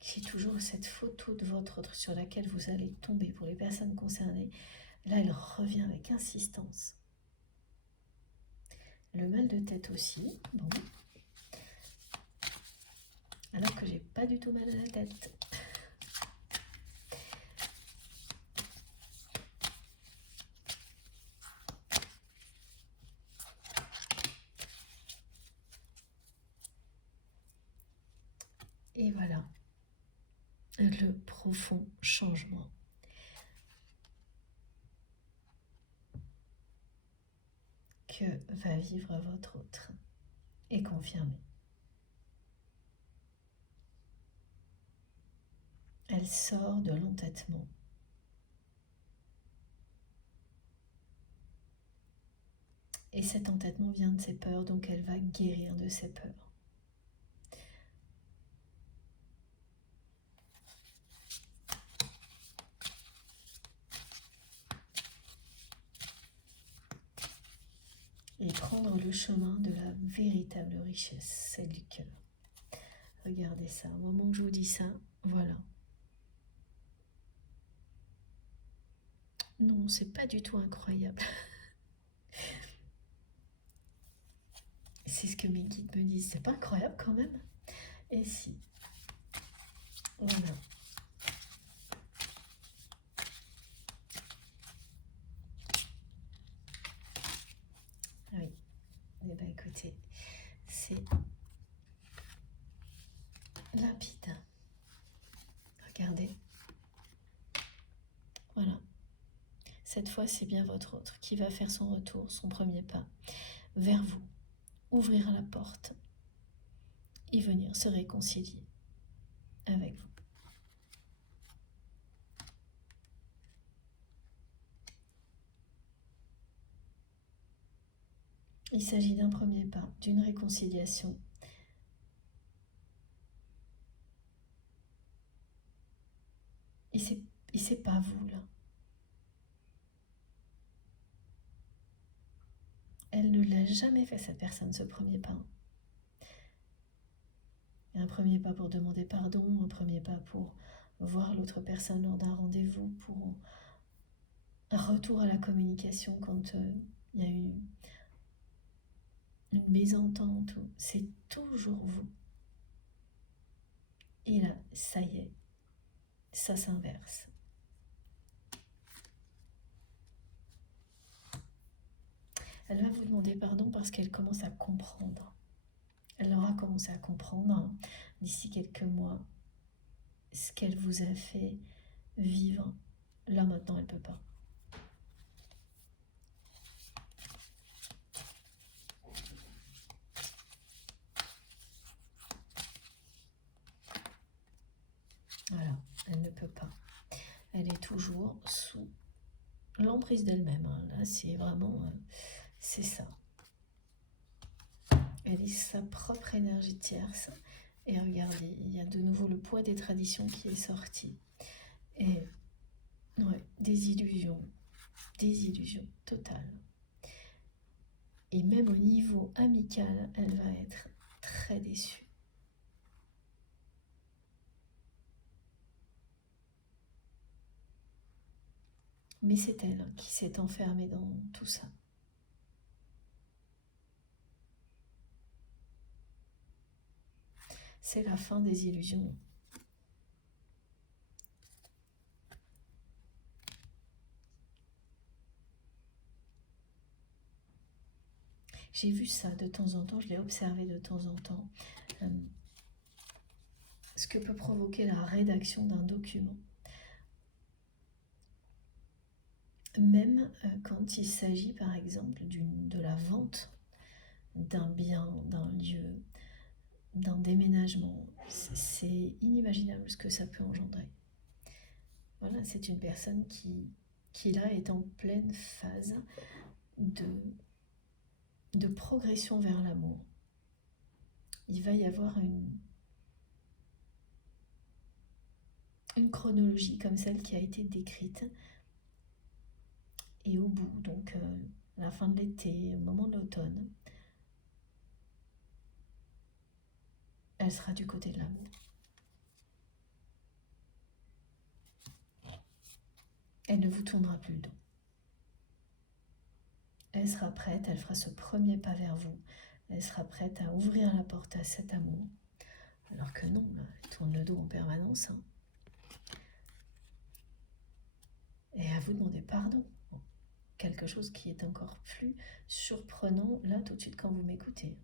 J'ai toujours cette photo de votre autre sur laquelle vous allez tomber pour les personnes concernées. Là, elle revient avec insistance. Le mal de tête aussi, bon. Alors que j'ai pas du tout mal à la tête. Et voilà, le profond changement que va vivre votre autre est confirmé. Elle sort de l'entêtement. Et cet entêtement vient de ses peurs, donc elle va guérir de ses peurs. Et prendre le chemin de la véritable richesse, celle du cœur. Regardez ça, au moment que je vous dis ça, voilà. Non, c'est pas du tout incroyable. C'est ce que mes guides me disent, c'est pas incroyable quand même? Et si, voilà. Oui, eh bien écoutez, c'est limpide. Regardez. Voilà. Cette fois, c'est bien votre autre qui va faire son retour, son premier pas vers vous, ouvrir la porte et venir se réconcilier avec vous. Il s'agit d'un premier pas, d'une réconciliation. Et c'est pas vous là. Elle ne l'a jamais fait, cette personne, ce premier pas. Un premier pas pour demander pardon, un premier pas pour voir l'autre personne lors d'un rendez-vous, pour un retour à la communication quand il y a eu une mésentente. C'est toujours vous. Et là, ça y est, ça s'inverse. Elle va vous demander pardon parce qu'elle commence à comprendre. Elle aura commencé à comprendre d'ici quelques mois ce qu'elle vous a fait vivre. Là maintenant, elle ne peut pas. Voilà, elle ne peut pas. Elle est toujours sous l'emprise d'elle-même. Là, c'est vraiment, c'est ça. Elle est sa propre énergie tierce. Et regardez, il y a de nouveau le poids des traditions qui est sorti. Et ouais, des illusions totales. Et même au niveau amical, elle va être très déçue. Mais c'est elle qui s'est enfermée dans tout ça. C'est la fin des illusions. J'ai vu ça de temps en temps, je l'ai observé de temps en temps. Ce que peut provoquer la rédaction d'un document. Même quand il s'agit par exemple de la vente d'un bien, d'un lieu, d'un déménagement. C'est inimaginable ce que ça peut engendrer. Voilà, c'est une personne qui là est en pleine phase de progression vers l'amour. Il va y avoir une chronologie comme celle qui a été décrite. Et au bout, donc à la fin de l'été, au moment de l'automne, elle sera du côté de l'amour. Elle ne vous tournera plus le dos. Elle sera prête, elle fera ce premier pas vers vous. Elle sera prête à ouvrir la porte à cet amour. Alors que non, elle tourne le dos en permanence. Et à vous demander pardon. Bon, quelque chose qui est encore plus surprenant là tout de suite quand vous m'écoutez.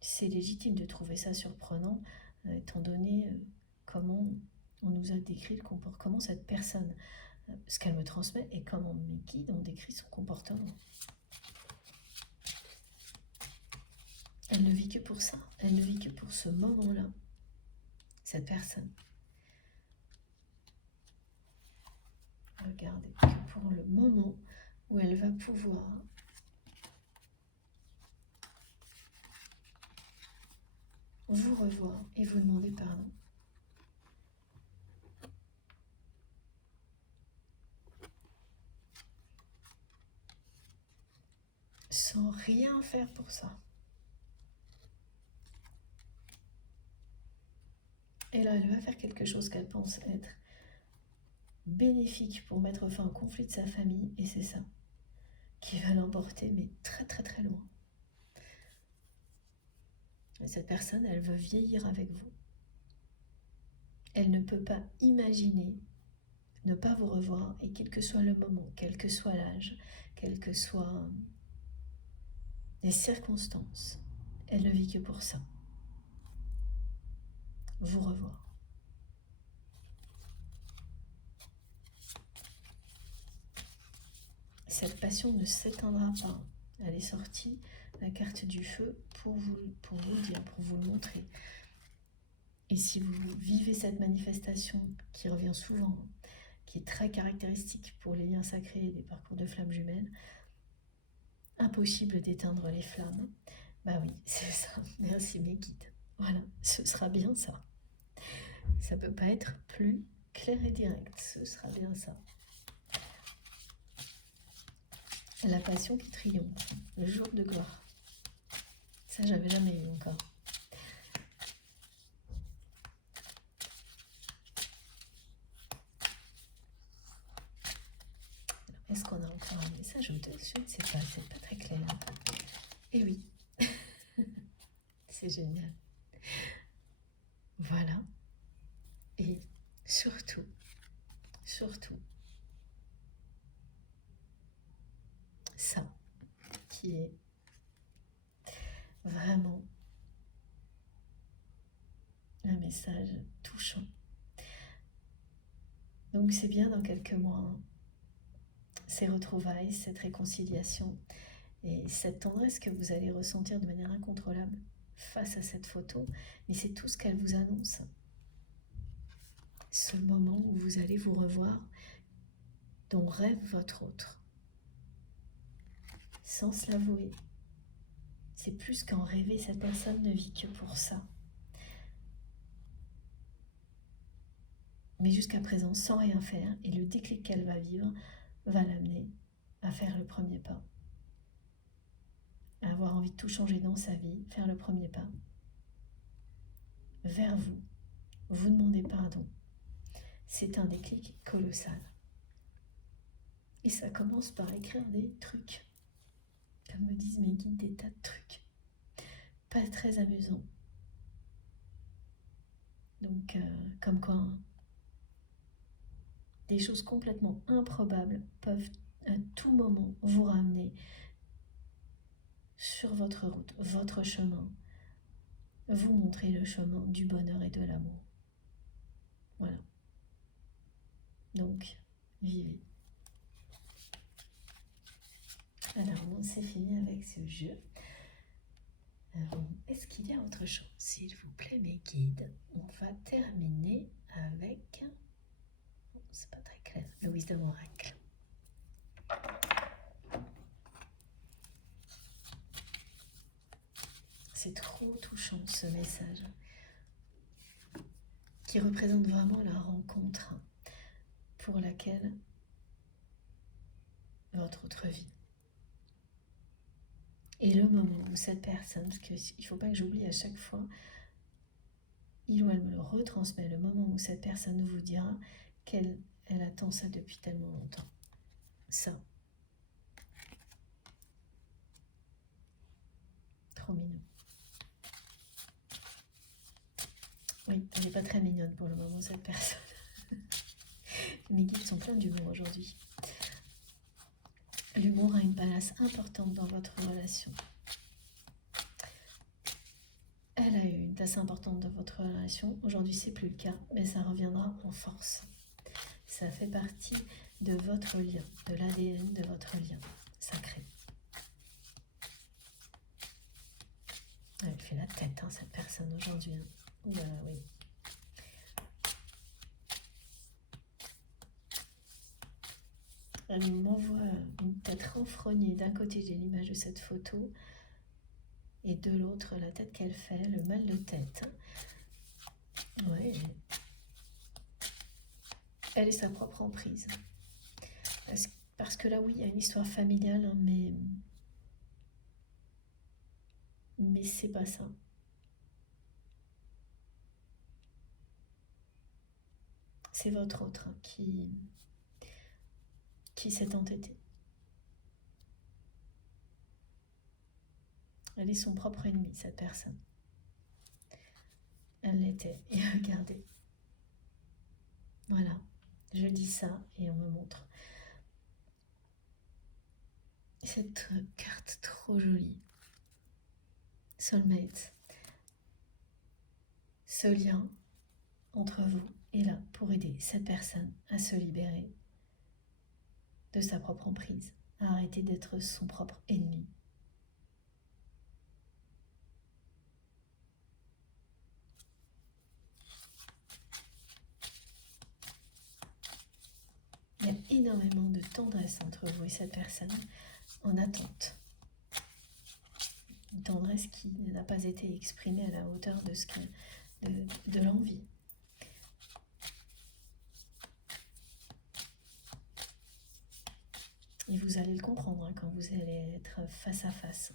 C'est légitime de trouver ça surprenant, étant donné comment on nous a décrit le comportement, cette personne, ce qu'elle me transmet et comment mes guides ont décrit son comportement. Elle ne vit que pour ça, elle ne vit que pour ce moment-là, cette personne. Oui. regarder que pour le moment où elle va pouvoir vous revoir et vous demander pardon. Sans rien faire pour ça. Et là, elle va faire quelque chose qu'elle pense être bénéfique pour mettre fin au conflit de sa famille, et c'est ça qui va l'emporter, mais très très très loin. Et cette personne, elle veut vieillir avec vous. Elle ne peut pas imaginer ne pas vous revoir, et quel que soit le moment, quel que soit l'âge, quelles que soient les circonstances, elle ne vit que pour ça. Vous revoir. Cette passion ne s'éteindra pas. Elle est sortie, la carte du feu, pour vous le dire, pour vous le montrer. Et si vous vivez cette manifestation qui revient souvent, qui est très caractéristique pour les liens sacrés et les parcours de flammes jumelles, impossible d'éteindre les flammes. Bah oui, c'est ça. Merci mes guides. Voilà, ce sera bien ça. Ça peut pas être plus clair et direct. Ce sera bien ça. La passion qui triomphe, le jour de gloire. Ça, j'avais jamais eu encore. Est-ce qu'on a encore un message ou deux? Je ne sais pas, c'est pas très clair. Et oui, c'est génial. Voilà. Et surtout, ça qui est vraiment un message touchant. Donc c'est bien dans quelques mois, ces retrouvailles, cette réconciliation et cette tendresse que vous allez ressentir de manière incontrôlable face à cette photo, mais c'est tout ce qu'elle vous annonce. Ce moment où vous allez vous revoir, dont rêve votre autre, sans se l'avouer. C'est plus qu'en rêver, cette personne ne vit que pour ça. Mais jusqu'à présent, sans rien faire, et le déclic qu'elle va vivre va l'amener à faire le premier pas. À avoir envie de tout changer dans sa vie, faire le premier pas. Vers vous, vous demandez pardon. C'est un déclic colossal. Et ça commence par écrire des trucs. Comme me disent mes guides, des tas de trucs. Pas très amusants. Donc, comme quoi, hein, des choses complètement improbables peuvent à tout moment vous ramener sur votre route, votre chemin, vous montrer le chemin du bonheur et de l'amour. Voilà. Donc, vivez. Alors, c'est fini avec ce jeu. Est-ce qu'il y a autre chose? S'il vous plaît, mes guides, on va terminer avec... c'est pas très clair. Le Wisdom Oracle. C'est trop touchant, ce message, qui représente vraiment la rencontre pour laquelle votre autre vie. Et le moment où cette personne, parce qu'il ne faut pas que j'oublie à chaque fois, il ou elle me le retransmet, le moment où cette personne vous dira qu'elle attend ça depuis tellement longtemps. Ça. Trop mignon. Oui, elle n'est pas très mignonne pour le moment, cette personne. Mes guides sont pleins d'humour aujourd'hui. L'humour a une place importante dans votre relation. Elle a eu une place importante dans votre relation. Aujourd'hui, c'est plus le cas, mais ça reviendra en force. Ça fait partie de votre lien, de l'ADN de votre lien sacré. Elle fait la tête, hein, cette personne aujourd'hui. Hein. Oui. Elle m'envoie une tête renfrognée. D'un côté, j'ai l'image de cette photo. Et de l'autre, la tête qu'elle fait, le mal de tête. Ouais. Elle est sa propre emprise. Parce que là, oui, il y a une histoire familiale, hein, mais c'est pas ça. C'est votre autre hein, qui s'est entêté. Elle est son propre ennemi, cette personne. Elle l'était. Et regardez. Voilà. Je dis ça et on me montre. Cette carte trop jolie. Soulmate. Ce lien entre vous est là pour aider cette personne à se libérer de sa propre emprise, à arrêter d'être son propre ennemi. Il y a énormément de tendresse entre vous et cette personne en attente. Une tendresse qui n'a pas été exprimée à la hauteur de l'envie. Et vous allez le comprendre hein, quand vous allez être face à face.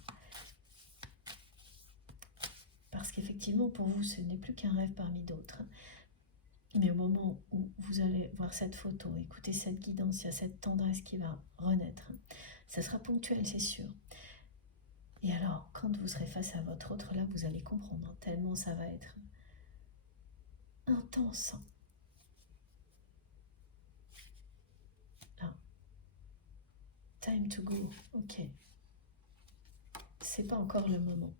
Parce qu'effectivement, pour vous, ce n'est plus qu'un rêve parmi d'autres. Mais au moment où vous allez voir cette photo, écouter cette guidance, il y a cette tendresse qui va renaître. Ça sera ponctuel, c'est sûr. Et alors, quand vous serez face à votre autre, là, vous allez comprendre, hein, tellement ça va être intense. Ah. Time to go, ok. C'est pas encore le moment.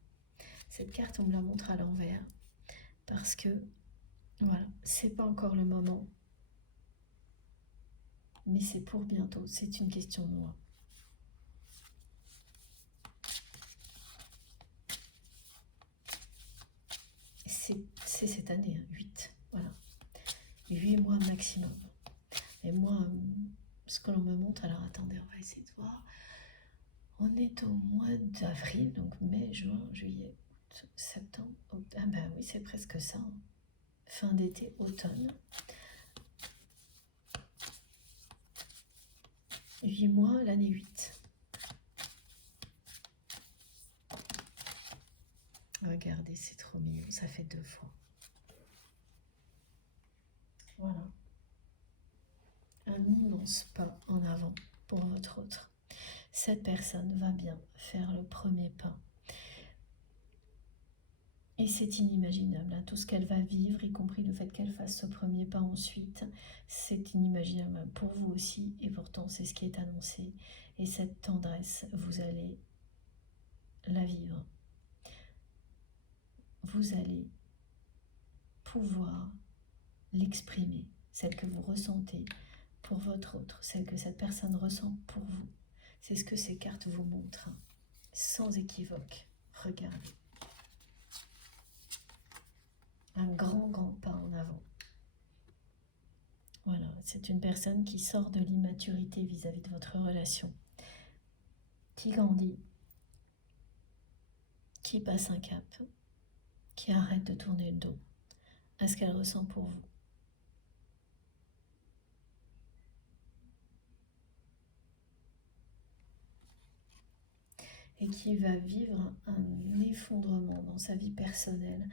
Cette carte, on me la montre à l'envers, parce que, voilà, c'est pas encore le moment. Mais c'est pour bientôt, c'est une question de moi. C'est cette année, hein, 8, voilà. 8 mois maximum. Et moi, ce que l'on me montre, alors attendez, on va essayer de voir. On est au mois d'avril, donc mai, juin, juillet, août, septembre, octobre. Ah ben oui, c'est presque ça. Hein. Fin d'été, automne. 8 mois, l'année 8. Regardez, c'est trop mignon, ça fait 2 fois. Voilà. Un immense pas en avant pour votre autre. Cette personne va bien faire le premier pas. Et c'est inimaginable, hein, tout ce qu'elle va vivre, y compris le fait qu'elle fasse ce premier pas ensuite, c'est inimaginable pour vous aussi, et pourtant c'est ce qui est annoncé. Et cette tendresse, vous allez la vivre. Vous allez pouvoir l'exprimer, celle que vous ressentez pour votre autre, celle que cette personne ressent pour vous. C'est ce que ces cartes vous montrent, hein, sans équivoque. Regardez. Un grand pas en avant. Voilà, c'est une personne qui sort de l'immaturité vis-à-vis de votre relation, qui grandit, qui passe un cap, qui arrête de tourner le dos à ce qu'elle ressent pour vous. Et qui va vivre un effondrement dans sa vie personnelle.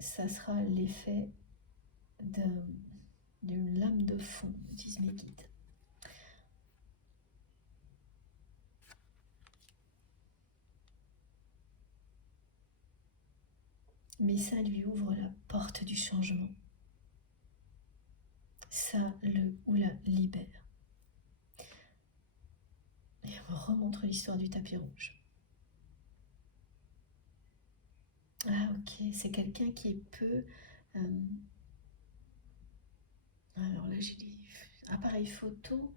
Ça sera l'effet d'une lame de fond, disent mes guides. Mais ça lui ouvre la porte du changement. Ça le ou la libère. Et on remontre l'histoire du tapis rouge. Ah ok, c'est quelqu'un qui peut... alors là j'ai des appareils photo.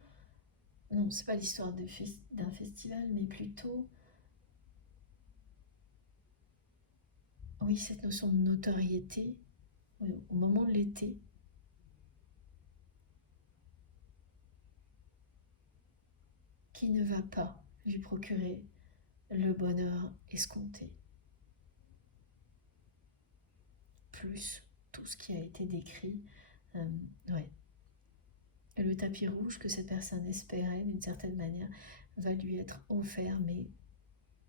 Non, c'est pas l'histoire d'un festival, mais plutôt... Oui, cette notion de notoriété, oui, au moment de l'été. qui ne va pas lui procurer le bonheur escompté. Plus tout ce qui a été décrit, ouais. Le tapis rouge que cette personne espérait d'une certaine manière va lui être offert, mais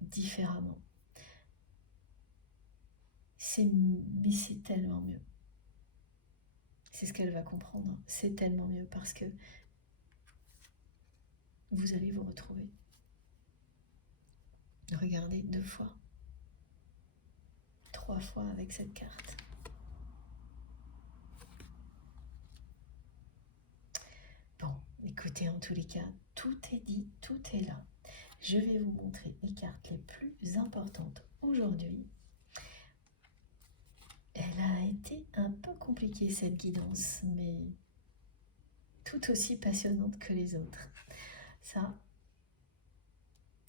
différemment. Mais c'est tellement mieux. C'est ce qu'elle va comprendre. C'est tellement mieux parce que vous allez vous retrouver. Regardez 2 fois, 3 fois avec cette carte. Bon, écoutez, en tous les cas, tout est dit, tout est là. Je vais vous montrer les cartes les plus importantes aujourd'hui. Elle a été un peu compliquée cette guidance, mais tout aussi passionnante que les autres. Ça,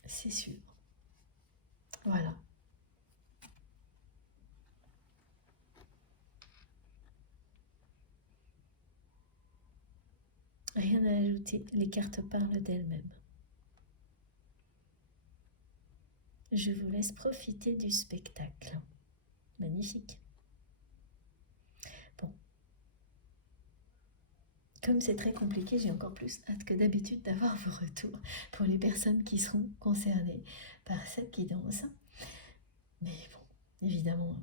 c'est sûr. Voilà. Rien à ajouter, les cartes parlent d'elles-mêmes. Je vous laisse profiter du spectacle. Magnifique. Bon. Comme c'est très compliqué, j'ai encore plus hâte que d'habitude d'avoir vos retours pour les personnes qui seront concernées par cette guidance. Mais bon, évidemment,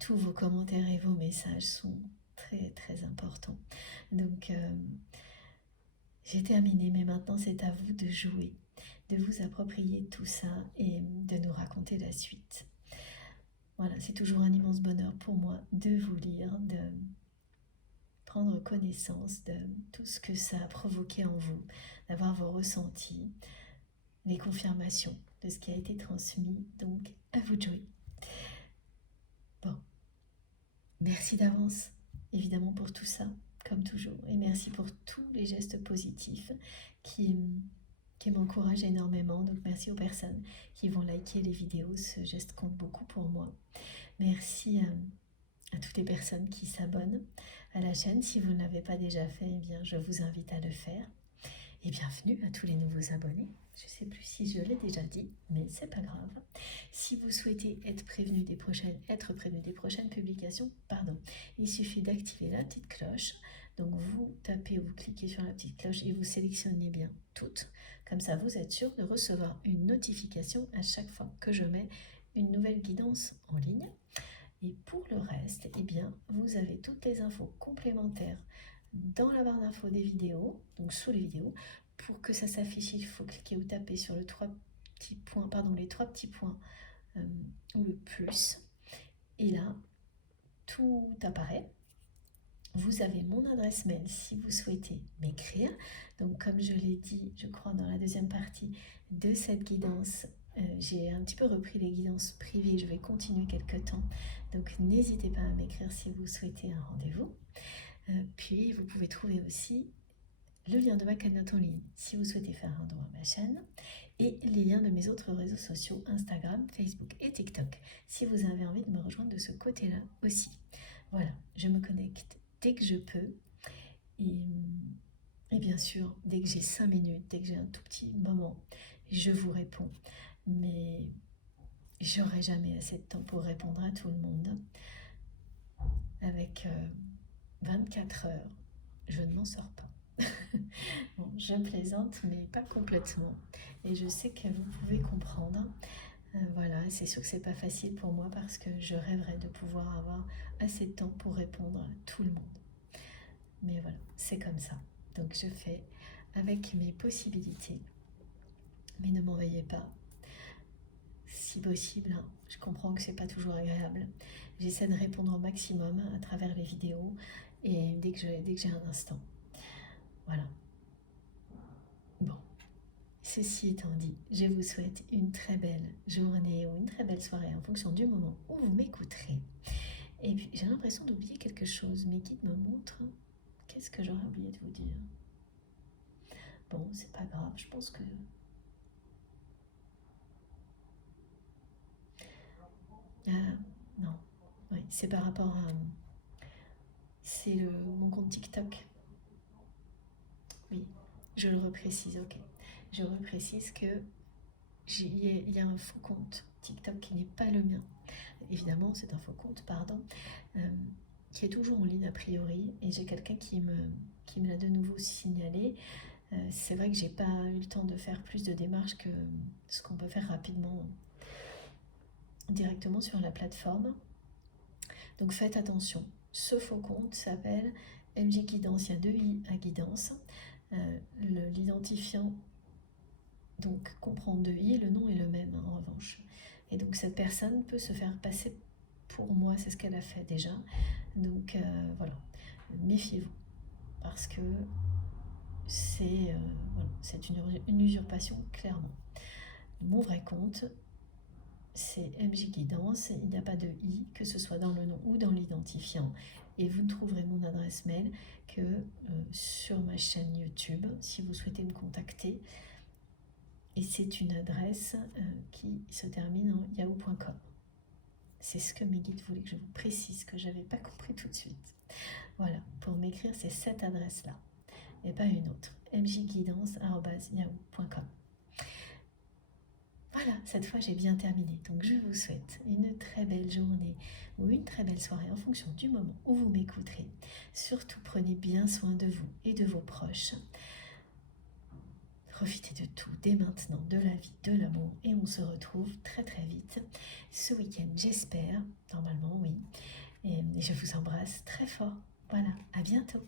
tous vos commentaires et vos messages sont très très importants. Donc, j'ai terminé, mais maintenant c'est à vous de jouer, de vous approprier tout ça et de nous raconter la suite. Voilà, c'est toujours un immense bonheur pour moi de vous lire, de prendre connaissance de tout ce que ça a provoqué en vous, d'avoir vos ressentis, les confirmations de ce qui a été transmis. Donc, à vous de jouer. Bon, merci d'avance, évidemment, pour tout ça, comme toujours. Et merci pour tous les gestes positifs qui m'encouragent énormément. Donc, merci aux personnes qui vont liker les vidéos. Ce geste compte beaucoup pour moi. Merci à toutes les personnes qui s'abonnent à la chaîne. Si vous ne l'avez pas déjà fait, eh bien, je vous invite à le faire. Et bienvenue à tous les nouveaux abonnés. Je ne sais plus si je l'ai déjà dit, mais c'est pas grave. Si vous souhaitez être prévenu des prochaines publications, il suffit d'activer la petite cloche. Donc vous tapez ou vous cliquez sur la petite cloche et vous sélectionnez bien toutes. Comme ça, vous êtes sûr de recevoir une notification à chaque fois que je mets une nouvelle guidance en ligne. Et pour le reste, eh bien, vous avez toutes les infos complémentaires dans la barre d'infos des vidéos, donc sous les vidéos. Pour que ça s'affiche, il faut cliquer ou taper sur les trois petits points ou le plus. Et là, tout apparaît. Vous avez mon adresse mail si vous souhaitez m'écrire. Donc comme je l'ai dit, je crois dans la deuxième partie de cette guidance, j'ai un petit peu repris les guidances privées, je vais continuer quelques temps. Donc n'hésitez pas à m'écrire si vous souhaitez un rendez-vous. Puis vous pouvez trouver aussi le lien de ma cagnotte en ligne si vous souhaitez faire un don à ma chaîne et les liens de mes autres réseaux sociaux, Instagram, Facebook et TikTok, si vous avez envie de me rejoindre de ce côté-là aussi. Voilà, je me connecte dès que je peux et bien sûr, dès que j'ai 5 minutes, dès que j'ai un tout petit moment, je vous réponds. Mais j'aurai jamais assez de temps pour répondre à tout le monde. Avec 24 heures, je ne m'en sors pas. Bon, je plaisante, mais pas complètement. Et je sais que vous pouvez comprendre. Voilà, c'est sûr que c'est pas facile pour moi parce que je rêverais de pouvoir avoir assez de temps pour répondre à tout le monde. Mais voilà, c'est comme ça. Donc je fais avec mes possibilités. Mais ne m'en veuillez pas. Si possible, hein, je comprends que c'est pas toujours agréable. J'essaie de répondre au maximum à travers les vidéos et dès que j'ai un instant. Voilà. Bon, ceci étant dit, je vous souhaite une très belle journée ou une très belle soirée en fonction du moment où vous m'écouterez. Et puis, j'ai l'impression d'oublier quelque chose. Mes guides me montrent. Qu'est-ce que j'aurais oublié de vous dire? Bon, c'est pas grave, je pense que... non. Oui, c'est par rapport à... C'est mon compte TikTok. Oui, je le reprécise, ok. je reprécise que il y a un faux compte TikTok qui n'est pas le mien. Évidemment, c'est un faux compte, pardon, qui est toujours en ligne a priori, et j'ai quelqu'un qui me l'a de nouveau signalé. C'est vrai que j'ai pas eu le temps de faire plus de démarches que ce qu'on peut faire rapidement directement sur la plateforme. Donc faites attention. Ce faux compte s'appelle MJ Guidance, il y a 2 i à guidance. L'identifiant donc comprend 2 i, le nom est le même en revanche. Et donc cette personne peut se faire passer pour moi, c'est ce qu'elle a fait déjà. Donc voilà, méfiez-vous, parce que c'est une usurpation clairement. Mon vrai compte, c'est MJ Guidance, il n'y a pas de i, que ce soit dans le nom ou dans l'identifiant. Et vous ne trouverez mon adresse mail que sur ma chaîne YouTube, si vous souhaitez me contacter. Et c'est une adresse qui se termine en yahoo.com. C'est ce que mes guides voulaient que je vous précise, que je n'avais pas compris tout de suite. Voilà, pour m'écrire, c'est cette adresse-là, et pas une autre. mjguidance@yahoo.com. Voilà, cette fois j'ai bien terminé. Donc je vous souhaite une très belle journée ou une très belle soirée en fonction du moment où vous m'écouterez. Surtout prenez bien soin de vous et de vos proches. Profitez de tout dès maintenant, de la vie, de l'amour, et on se retrouve très très vite ce week-end, j'espère, normalement oui, et je vous embrasse très fort. Voilà, à bientôt.